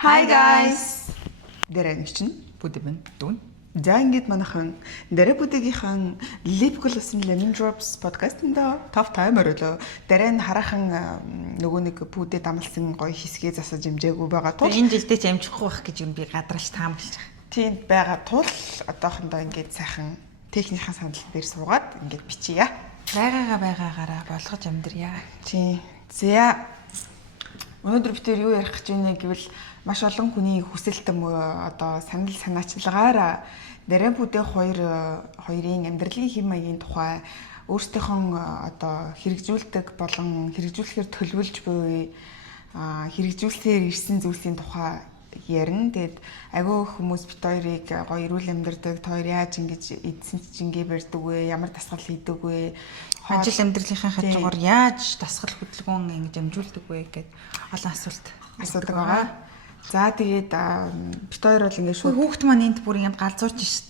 Hi guys. Дэрэн чинь бүдэбэн дүүн. За ингээд манайхан дэрэ бүдэгийнхэн Lip Gloss Lemon Drops подкастт топ таймер өлөө. Дэрэн хараахан нөгөө нэг бүдэд амлсан гоё хэсгээ засаж имжээгүй байгаа тул энэ жилдээ ч амжихгүй байх гэж юм би гадралж таамаглаж байгаа. Тийм байгаа тул одоохондоо ингээд сайхан техникийн санал дээр суугаад ингээд бичье. Байгаагаараа болгож амьдрья. Тийм. За өнөөдөр бид юу ярих гэж байна гэвэл маш олон хүний хүсэлтэм одоо санал санаачлагаар дэрэн бүдэ хоёрын амьдралын хэм маягийн тухай өөрсдийнхөө одоо хэрэгжүүлдэг болон хэрэгжүүлэхээр төлөвлөж буй хэрэгжүүлсээр ирсэн зүйлсийн тухай ярина. Тэгэд агүй хүмүүс бит хоёрыг гоё эрүүл амьдардаг, хоёр яаж ингэж эдсэн чингээ барьдаг вэ? Ямар дасгал хийдэг вэ? Ажил амьдралынхаа хажуугаар яаж дасгал хөдөлгөөн ингэж амжуулдаг вэ гэд олон асуулт асуудаг байгаа. За тэгээд бит хоёр бол ингэ шүү. Хүүхэд маань энд бүр юм галзууч шít.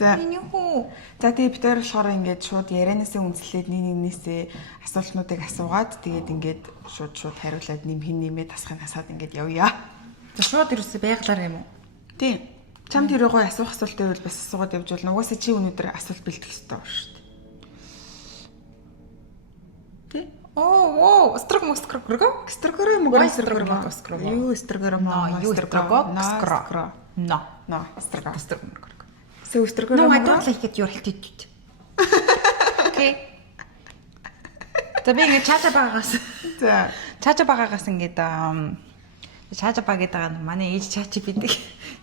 За. Миний хүү. За тэгээд бит хоёр болохоор ингээд шууд ярианасаа үндэслээд нэгнээсээ асуултнуудыг асуугаад тэгээд ингээд шууд хариулаад хин нэмээд тасхын хасаад ингээд явъя. За шууд ерөөсөө байглаар юм уу? Тийм. Чамд өрөөгөө асуух асуулт байвал бас асуугаад явж болно. Угаасаа чи өнөөдөр асуулт бэлтгэх ёстой байна шүү дээ. Тий? Оо, строгмо. Строгоро мөгөр строгоро. Юу строгоро маа? Юу строго? No. No, строго. Строго. So строгоро. No, I don't like it your attitude. Okay. Тэбэг чаача багаас. За. Чаача багаас ингээд чаача баггээд байгаа нь манай ээж чаачи бидэг.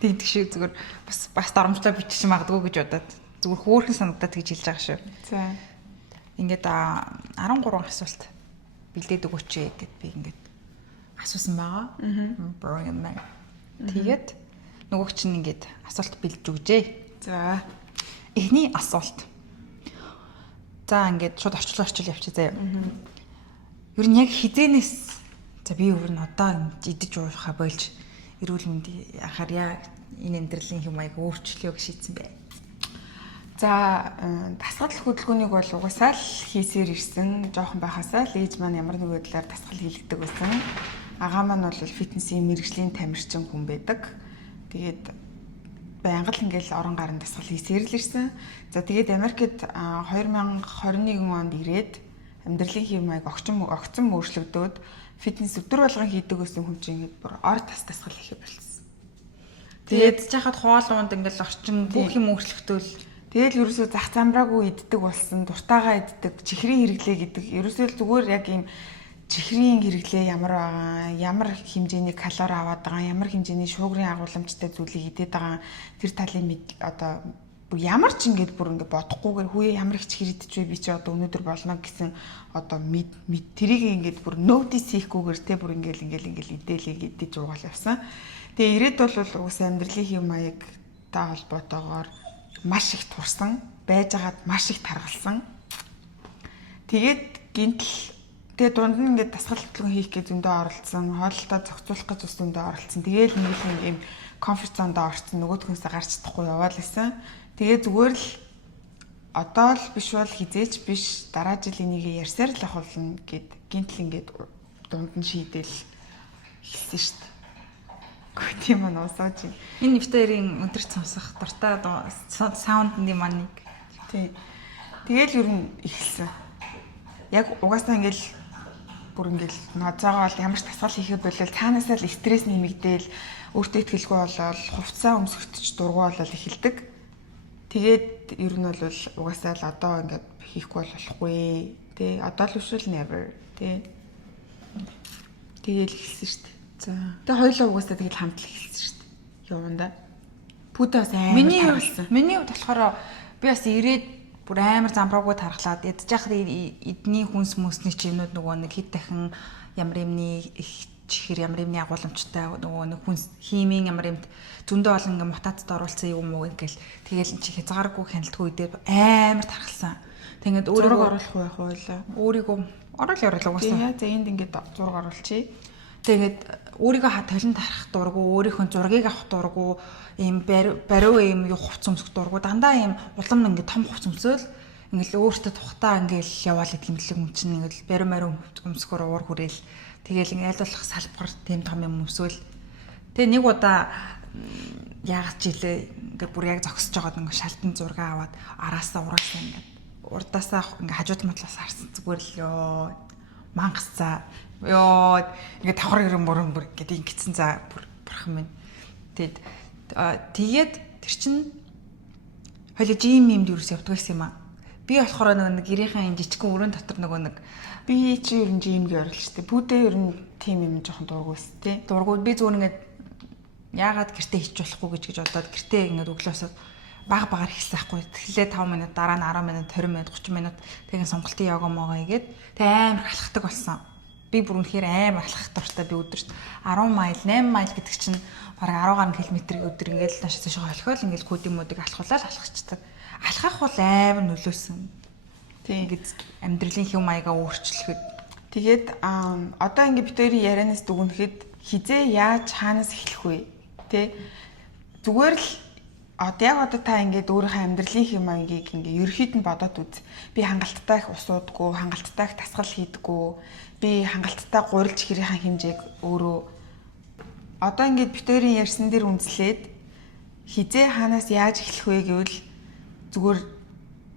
Тэгдэг шиг зүгээр бас доромжлоо бичиж магадгүй гэж бодоод зүгээр хөөрхөн санагдаад тэгж хэлж байгаа шүү. За. Ингээд 13 асуулт бэлдээд өгөөч гэд би ингээд асуусан байгаа. Тэгээд нөгөөч нь ингээд асуулт бэлдэж өгчээ. За. Эхний асуулт. За ингээд шууд орчил явчих заяа. Ер нь яг хизэнээс за би өөр нь одоо идэж уухаа болж эрүүл мэндийн анхаарья энэ амьдралын хэм маяг өөрчлөё гэж шийдсэн бай. За дасгал хөдөлгөөнийг бол угсаал хийсээр ирсэн. Жохон байхасаа л ээж маань ямар нэг байдлаар дасгал хийлгдэг байсан. Агаа маань бол фитнесийн мэрэгжлийн тамирчин хүн байдаг. Тэгээд байнга л ингээл орон гарын дасгал хийсээр л ирсэн. За тэгээд Америкт 2021 онд ирээд амьдралын хэм маяг огцом өөрчлөгдөөд фитнес өдөр болгон хийдэг байсан хүн чинь ингээд бүр ор тас дасгал хийхэ болсон. Тэгээд жахад хоол унд ингээл орчин бүх юм өөрчлөгдөөл тэгэл ерөөсөө зах замраагүй иддэг болсон, дуртайгаа иддэг, чихрийн хэрэглээ гэдэг. Ерөөсөө л зүгээр яг ийм чихрийн хэрэглээ ямар байгаа, ямар хэмжээний калори аваад байгаа, ямар хэмжээний шуугрын агуулмжтай зүйлийг идээд байгаа. Тэр талын одоо ямар ч ингээд бүр ингээд бодохгүйгээр хүүе ямар их чихэр идэж вэ би чи одоо өнөөдөр болно гэсэн одоо тэрийг ингээд бүр notice хийхгүйгээр те бүр ингээд идээлээ идэж уугаал явсан. Тэгээ ирээд бол уус амьдралын хэм маяг та холбоотойгоор маш их турсан, байжгаад маш их таргалсан. Тэгээд тэгээ дунд нь ингээд дасгал хөдөлгөөн хийх гэж зөндөө оролцсон, хооллолтоо зохицуулах гэж ус зөндөө оролцсон. Тэгээд нэг юм комфорт зонд орцсон, нөгөөдхөөсөө гарч чадахгүй яваал байсан. Тэгээ зүгээр л одоо л биш бол хизээч биш дараа жилийн нэг ярьсаар л ахуулна гэд гинтл ингээд дунд нь шийдэл хэлсэн шүү дээ. Тийм аа уусаач. Энэ нэвтэрийн өдөрт сонсох дуртай саундны маник. Тий. Тэгэл ер нь ихэлсэн. Яг угаасаа ингээл бүр ингээл ноцоогоо бол ямар ч дасгал хийхэд болол цаанаасаа л стресс нэмэгдээл өөртөө ихтгэлгүй болол хувцас өмсгөтч дургу болол эхэлдэг. Тэгээд ер нь бол угаасаа л одоо ингээд хийхгүй болохгүй. Тэ одоо л биш л never. Тэ. Тэгэл эхэлсэн шүү дээ. За. Тэгээ хоёулаа угаасаа тэгэл хамтлаг хэлсэн шүү дээ. Яванда. Пүдээс амар таргалсан. Миний хувьд болохоор би бас ирээд бүр амар замбраагүй тархлаад ядж яхад эдний хүнс мөсний чимнүүд нөгөө нэг хэд дахин ямар юмны их чихэр ямар юмны агуулмжтай нөгөө нэг хүнс химийн ямар юмд зөндөө олон ингээ мутацид оруулсан юм уу гэл тэгэл чи хязгааргүй хяналтгүй үедээ амар тархалсан. Тэгээд өөрийгөө оруулах байх байлаа. Өөрийгөө оруулаа угаасаа. За энд ингээд зураг оруулчихъя. Тэгээд өөрийгөө талент харах дургу, өөрийнхөө зургийг авах дургу, ийм бариу ийм юу хувц өмсөх дургу, дандаа ийм улам ингээд том хувц өмсөөл ингээл өөртөө тухтаа ингээл яваал гэдэг юмлэг юм чинь ингээл бариу өмсөхөөр уур хүрээл тэгээл аль болох салбар тийм том юм өмсөөл Тэгээ нэг удаа яагаад ч илээ ингээд бүр яг зогсож байгаад ингээд шалтан зураг аваад араасаа ураасаа ингээд урдаасаа ингээд хажууд матлаас харсан зүгээр л ёо мангасцаа ёо ингээд давхар гэрэн бүр ингээд ингэсэн за бурхан минь. Тэгээд тэр чинь хоёул жим юмд юус явдаг байсан юм аа. Би болохоор нэг гэрийнхаа юм жижигхэн өрөөнд дотор нэг би чи ер нь жимгээ орлоо шүү дээ. Бүдээ ер нь тим юм жоохон дургуйс тий. Дургуй би зүгээр ингээд яагаад гэртээ хич болохгүй гэж бодоод гэртээ ингээд өглөөсөө багаар ихсэн байхгүй. Тэгэхээр 5 минут дараа нь 10 минут 20 минут 30 минут тэгээ сонголтын йога могоо игээд тэгээ амар алхахдаг болсон. Би бүр үнэхээр амар алхах дуртай би өдөрт 10 майл 8 майл гэдэг чинь бараг 10 гаруй километрийг өдөр ингээд наашаа цаашаа холхиол ингээд кодын модыг алхуулаад алхахчдаг. Алхах бол амар нөлөөсөн. Тийм ингээд амьдралын хэв маягаа өөрчлөхөд. Тэгээд одоо ингээд бид хоёрын ярианаас дүгнэхэд хизээ яаж хаанаас эхлэх вэ? Тэ зүгээр л яг одоо та ингээд өөрийнхөө амьдралын хэм маягийг ингээд ерөөхдөө нь бодоод үз. Би хангалттай их ус уудаггүй, хангалттай их дасгал хийдэггүй. Би хангалттай гурилж хэрийнхаа хэмжээг өөрөө одоо ингээд бид хоёрын ярьсан дээр үндэслээд хизээ хаанаас яаж эхлэх вэ гэвэл зүгээр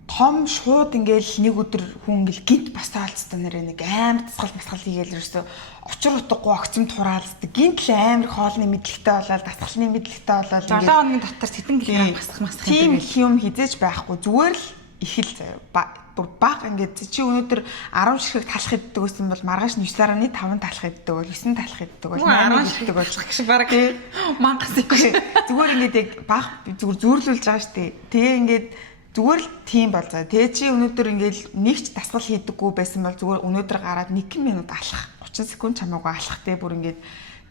том шууд ингээл нэг өдөр хүн ингээл гинт басаалцтай нэрээ нэг амар дасгал хийгээл ерөөсөө учир утгагүй огцом тураалцдаг гинт л амар хоолны мэдлэгтэй болоод дасгалны мэдлэгтэй болоод 7 хоногийн дотор сэтгэн гэлээ масах тийм юм хизээж байхгүй зүгээр л их л заяа бүр баг ингээд чи өнөөдөр 10 ширхэг талах иддэг гэсэн бол маргааш нь 9.5 талах иддэг бол 9 талах иддэг бол 8 иддэг бол шиг бараг мангас их зүгээр ингээд яг баг зүгээр зөөрлүүлж байгаа штэ тэгээ ингээд зүгээр л тийм бол заа. Тэгээ чи өнөөдөр ингээл нэг ч дасгал хийдэггүй байсан бол зүгээр өнөөдөр гараад 1 минут алхах 30 секунд чамаагүй алхах те бүр ингээд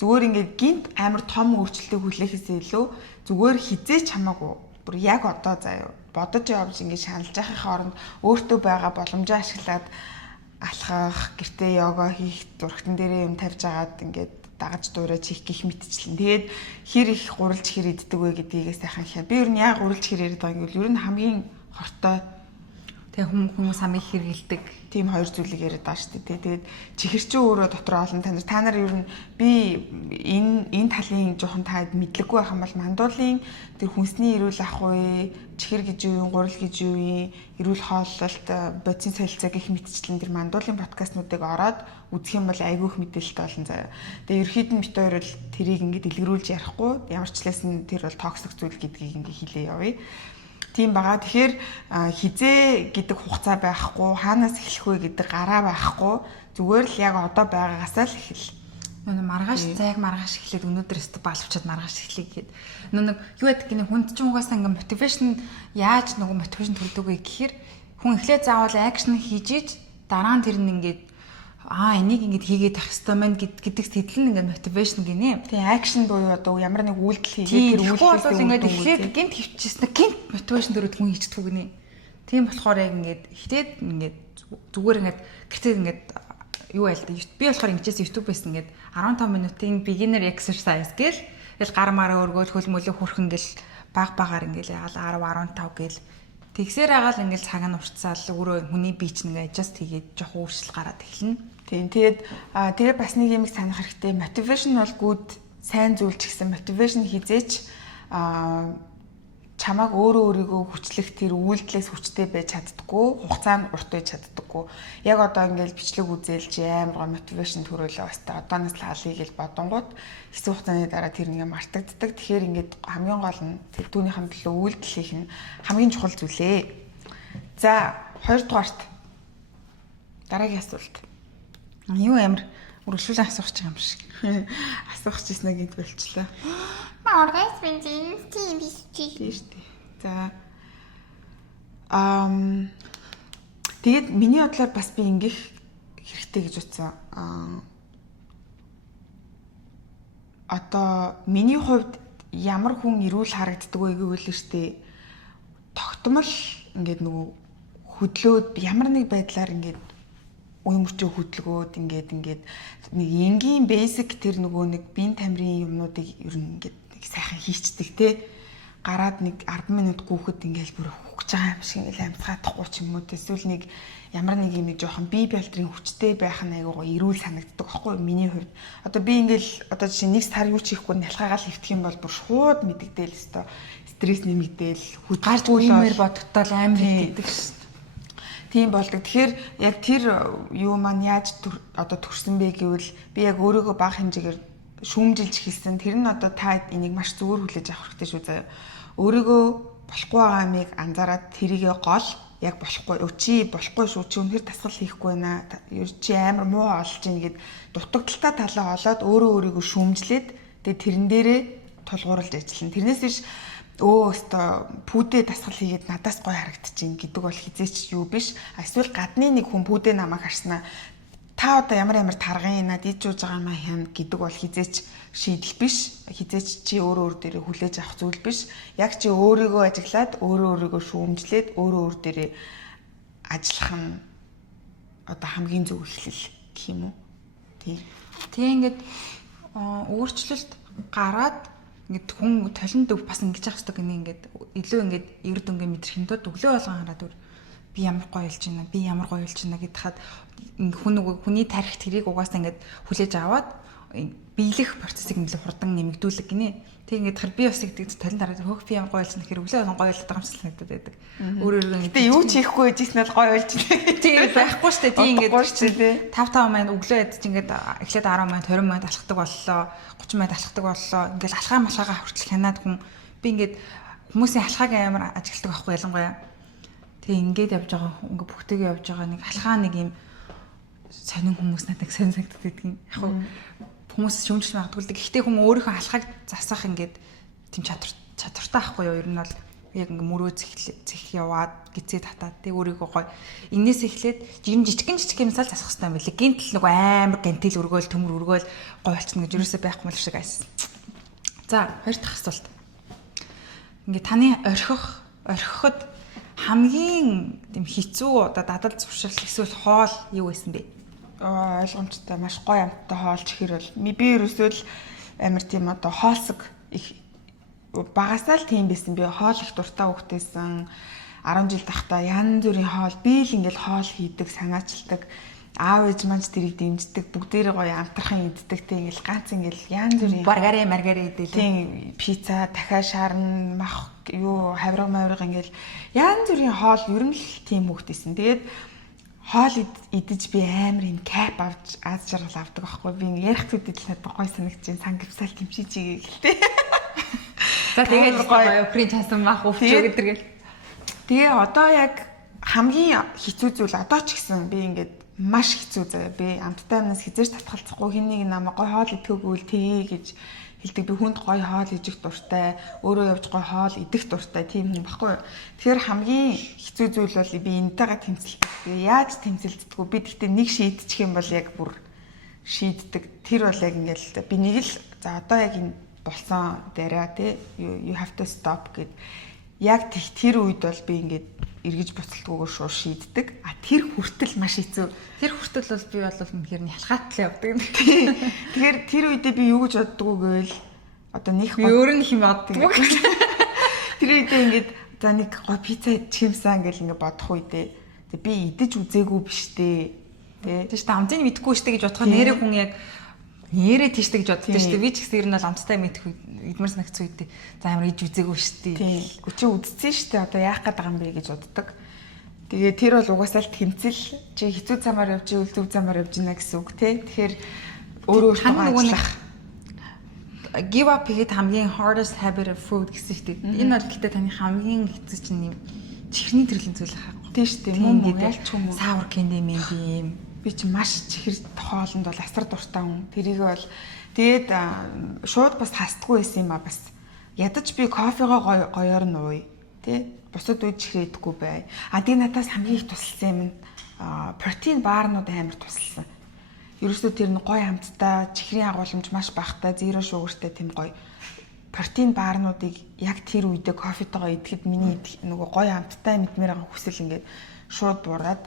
зүгээр ингээд гинт амар том өөрчлөлтийг хүлээхээс илүү зүгээр хизээч чамаагүй бүр яг одоо заяа бодож явж ингээд шаналж байхын оронд өөртөө байгаа боломжоо ашиглаад алхах, гэртээ йога хийх, зургтан дээрээ юм тавьж агаад ингээд дагаж дуурайж хийх гих мэтчлэн. Тэгээд хэр их гурилж хэр иддэг вэ гэдгийгээ сайхан хаа. Би ер нь яг гурилж хэр яриад байгааг гэвэл ер нь хамгийн хортой тэг хүмүүс хамгийн хэрэгэлдэг тийм хоёр зүйлийг яриад байгаа шүү дээ. Тэгээд чихэр чинь өөрөө дотор олон танаар та нар ер нь би энэ талын жоохон таад мэдлэггүй байх юм бол мандуулын тэр хүнсний эрүүл ах уу, чихэр гэж юу, гурил гэж юу, эрүүл хооллолт, бодисын солилцоо гэх мэтчлэн тэр мандуулын подкастнуудыг ороод үзэх юм бол айгүйх мэдээлэлтэй болно заяа. Тэгээ ерөөхдөө бит хоёр бол тэрийг ингээд дэлгэрүүлж ярихгүй ямар ч лсэн тэр бол токсик зүйл гэдгийг ингээд хэлээ явъя. Тийм байгаа. Тэгэхээр хизээ гэдэг хугацаа байхгүй, хаанаас эхлэх вэ гэдэг гараа байхгүй. Зүгээр л яг одоо байгаагасаа л эхэл. Маргааш зайг маргааш эхлээд өнөөдрөөс балвчаад маргааш эхлэе гэхэд нэг юу яадаг гинэ хүнд чинь угаасаа ингээ мотивашн яаж нөгөө мотивашн төрдөг вэ гэхээр хүн эхлээд заавал акшн хийж иж дараа нь тэр нь ингээд энийг ингээд хийгээд авах хэрэгтэй мэн гэдэг сэтэл нь ингээд мотивашн гинэ. Тийм акшн буюу одоо ямар нэг үйлдэл хийгээд тэр үйлдэлээс ингээд эхлээд гинт хөвчихсэн гинт мотивашн төрөд хүн хийчихдэг гинэ. Тийм болохоор яг ингээд эхлээд ингээд зүгээр ингээд гэртээ ингээд юу айл да. Би болохоор ингэжээс YouTube-ээс ингээд 15 минутын beginner exercise гээл гар мараа өргөөл хөл мөлөө хүрхэн гэл багаар ингээл ягаал 10 15 гээл тэгсээр агаал ингээл цаг нь уртсаал өөрөө хүний бич нэг adjust хийгээд жоох өөрчлөл гараад эхэлнэ. Тийм тэгээд бас нэг юм санах хэрэгтэй. Motivation бол good сайн зүйл ч гэсэн motivation хизээч чамааг өөрийгөө хүчлэх тэр үйлдэлээс хүчтэй байж чаддаггүй, хугацаа нь урт байж чаддаггүй. Яг одоо ингээл бичлэг үзээлж амар гоо мотивашн төрөөлөө баста одооноос л халъя гэж бодонгууд хэсэг хугацааны дараа тэр ингээ мартагддаг. Тэгэхээр ингээд хамгийн гол нь тэр түүнийхэн төлөө үйлдэл хийх нь хамгийн чухал зүйлээ. За, 2 дугаарт дараагийн асуулт. Юу амар үргэлжлүүлэн асуух юм шиг. Асуух гэсэн нэг юм болчлаа. Оргазм тийм биш. Тийм шүү дээ. За. Тэгээд миний бодлоор бас би ингэх хэрэгтэй гэж утсан. Одоо миний хувьд ямар хүн эрүүл харагддаг вэ гэвэл штэ тогтмол ингээд нөгөө хөдлөөд ямар нэг байдлаар ингээд үе мөчөө хөдөлгөөд ингээд нэг энгийн basic тэр нөгөө нэг биеийн тамирын юмнуудыг ер нь ингээд сайхан хийчдэг те. гараад нэг 10 минут гүөхөд ингээл бүр хөвж байгаа юм шиг ингээл амьсгаадахгүй ч юм уу эсвэл нэг ямар нэг юм жоохон бие бэлтрийн хүчтэй байх нь айгуугаа эрүүл санагддаг байхгүй миний хувьд. Одоо би ингээл одоо жишээ нэг сар юу ч хийхгүй нялхаагаал хөвтөх юм бол бүр шууд мэддэгдээл өстой стресс нэмэгдээл гарч үемээр бодтол амар хийдэг шүү. Тийм болдог. Тэгэхээр яг тэр юу маань яаж одоо төрсөн бэ гэвэл би яг өөрийгөө бага хэмжээгээр шүүмжилж хэлсэн. Тэр нь одоо та энийг маш зүгээр хүлээж авах хэрэгтэй шүү заяа. Өөрийгөө болохгүй байгаа юмыг анзаараад тэрийгэ гол яг болохгүй чи болохгүй шүү чи үнэхээр дасгал хийхгүй байна. Чи амар муу олж ийн гэд дутагдaltaа талаа олоод өөрийгөө шүүмжлээд тэгээ тэрэн дээрээ тулгуурлаж ажиллана. Тэрнээс биш өстой пүүдээ дасгал хийгээд надаас гой харагдчихээн гэдэг бол хизээч юу биш. Эсвэл гадны нэг хүн пүүдээ намайг харснаа та одоо ямар таргын над иж жууж байгаа маа хям гэдэг бол хизээч шийдэл биш. Хизээч чи өөр дээрээ хүлээж авах зүйл биш. Яг чи өөрийгөө ажиглаад өөрийгөө шүүмжлээд өөр дээрээ ажиллах нь одоо хамгийн зөв эхлэл гэх юм уу? Тийм. Тэгээ ингээд өөрчлөлт гараад ингээд хүн толинд бас ингэж явах хэрэгтэй гэнэ ингээд илүү ингээд эрд өнгийн мэдрэх юмдод өглөө болгон хараад би ямар гоё илж байна би ямар гоё илж байна гэдээ хаад хүн нөгөө хүний тарих тэрийг угаасаа ингээд хүлээж аваад биелэх процессыг нэлээд хурдан нэмэгдүүлэг гинэ. Тэг ингээд хэр би бас гэдэг толинд хараад хөөх би ямар гоё илж байна гэхээр өглөө болгон гоё илж байгаа юм шиг санагдаад байдаг. Өөрөөр гэдэг юу ч хийхгүй байжсэн нь гоё илж байна. Тийм байхгүй шүү дээ. Тийм ингээд 5 маань өглөө ядч ингээд эхлээд 10 маань 20 маань алхахдаг боллоо. 30 минут алхахдаг боллоо. Ингээл алхаа малхаагаа хүртэл хянаад хүн би ингээд хүмүүсийн алхааг амар ажигладаг байхгүй ялангуяа. Тэг ингээд явж байгаа ингээ бүгтэйгээ явж байгаа нэг алхаа нэг юм сонин хүмүүс надад сонин санагддаг гэдэг юм. Яг хүмүүс шүүмжлэх магадгүй. Гэхдээ хүн өөрийнхөө алхааг засах ингээд тийм чадвартай байхгүй юу? Ер нь бол яг ингээ мөрөө зэх яваад гизээ татаад тэг өөрийгөө гоё. Инээс эхлээд жижигэн юмсаа л засах хэрэгтэй юм билээ. Гинтэл нөгөө амар гантил өргөөл төмөр өргөөл гоё болчихно гэж юусоо байхгүй мэл шиг айсан. За, хоёр дахь асуулт. Ингээ таны орхиход хамгийн тийм хэцүү одоо дадал зуршил эсвэл хоол юу байсан бэ? Ойлгомжтой маш гоё амттай хоол чихэр бол би ерөөсөө л амар тийм одоо хоолсог их багасаа л тийм байсан. Би хоол их дуртай хөхтэйсэн 10 жил тахта янз бүрийн хоол би л ингээл хоол хийдэг санаачилдаг аав ээж маань тэрийг дэмждэг бүгдээрээ гоё амтрахын иддэг те ингээл ганц ингээл янз бүрийн маргари идэл тийм пицца дахиад шаарн мах юу хавраг ингээл янз бүрийн хоол ер нь л тийм хөхтэйсэн. Тэгээд хоол идэж би амар юм кап авч аз жаргал авдаг байхгүй би ярих зүйлд л надад гоё санагдчихээн сангивсаал тэмчиж гэлтэй. За тэгээд гоё принт хасан мах өвчөө гэдэг гэл. Тэгээ одоо яг хамгийн хэцүү зүйл одоо ч гэсэн би ингээд маш хэцүү заяа би амттай юмнаас хизээж татгалзахгүй хин нэг намайг гоё хоол идэхгүйл тгий гэж хэлдэг. Би хүнд гоё хоол идэх дуртай, өөрөө явж гоё хоол идэх дуртай тийм хүн баггүй. Тэгэхээр хамгийн хэцүү зүйл бол би энтэйгээ тэмцэлдэг. Яаж тэмцэлддэггүй би гэхдээ нэг шийдчих юм бол яг бүр шийддэг. Тэр бол яг ингээл би нэг л за одоо яг энэ болсон дээрээ тий you have to stop гэд яг тэр үед бол би ингээд эргэж буцалтгүйгээр шууд шийддэг. А тэр хүртэл маш хэцүү. Тэр хүртэл бол би бол үнэхээр ялхаатлаа явдаг. Тэгэхээр тэр үедээ би юу гэж боддгоо гэвэл одоо нэг өөр нь хэм боддог. Тэр үедээ ингээд за нэг гоо пицца идчихэмсэн гэл ингээд бодох үедээ би идэж үзээгүй биш дээ. Тэ ч амтыг мэдэхгүй штэ гэж бодоход нэрээ хүн яг нэрээ тийштэй гэж боддоо штэ. Би ч гэсэн ер нь бол амттай мэдэх идмэр санагц үедээ за амар иж үзээгүй штэ. Тийм. Чи үдцсэн штэ одоо яах гээд байгаа юм бэ гэж боддог. Тэгээ тэр бол угаасаа л тэмцэл чи хэцүү замаар явж ивэл зөв замаар явж гинэ гэсэн үг тий. Тэгэхээр өөрөө ажиллах give up хийхэд хамгийн hardest habit of food гэсэн штэ. Энэ бол гэхдээ таны хамгийн хэцүү чинь юм чихрийн төрлийн зүйл хаа. Тийм штэ. Мөн ялч хүмүүс савар кэндэмэн юм. Би чи маш чихэр хоолнд бол асар дуртай хүн. Тэрийг бол тэгээд шууд бас хасдаггүй байсан юм а бас. Ядаж би кофегоо гоёор нь ууя. Тэ? Бусад үед чихрээ идэхгүй бай. А тийм надаас хамгийн их тусалсан юм протеин баарнууд амар тусалсан. Ерөөсөө тэр нь гоё амттай, чихрийн агуулмж маш багтай, зеро шугартай тийм гоё протеин баарнуудыг яг тэр үедээ кофетойгоо идэхэд миний нөгөө гоё амттай мэдмээр байгаа хүсэл ингээд шууд буураад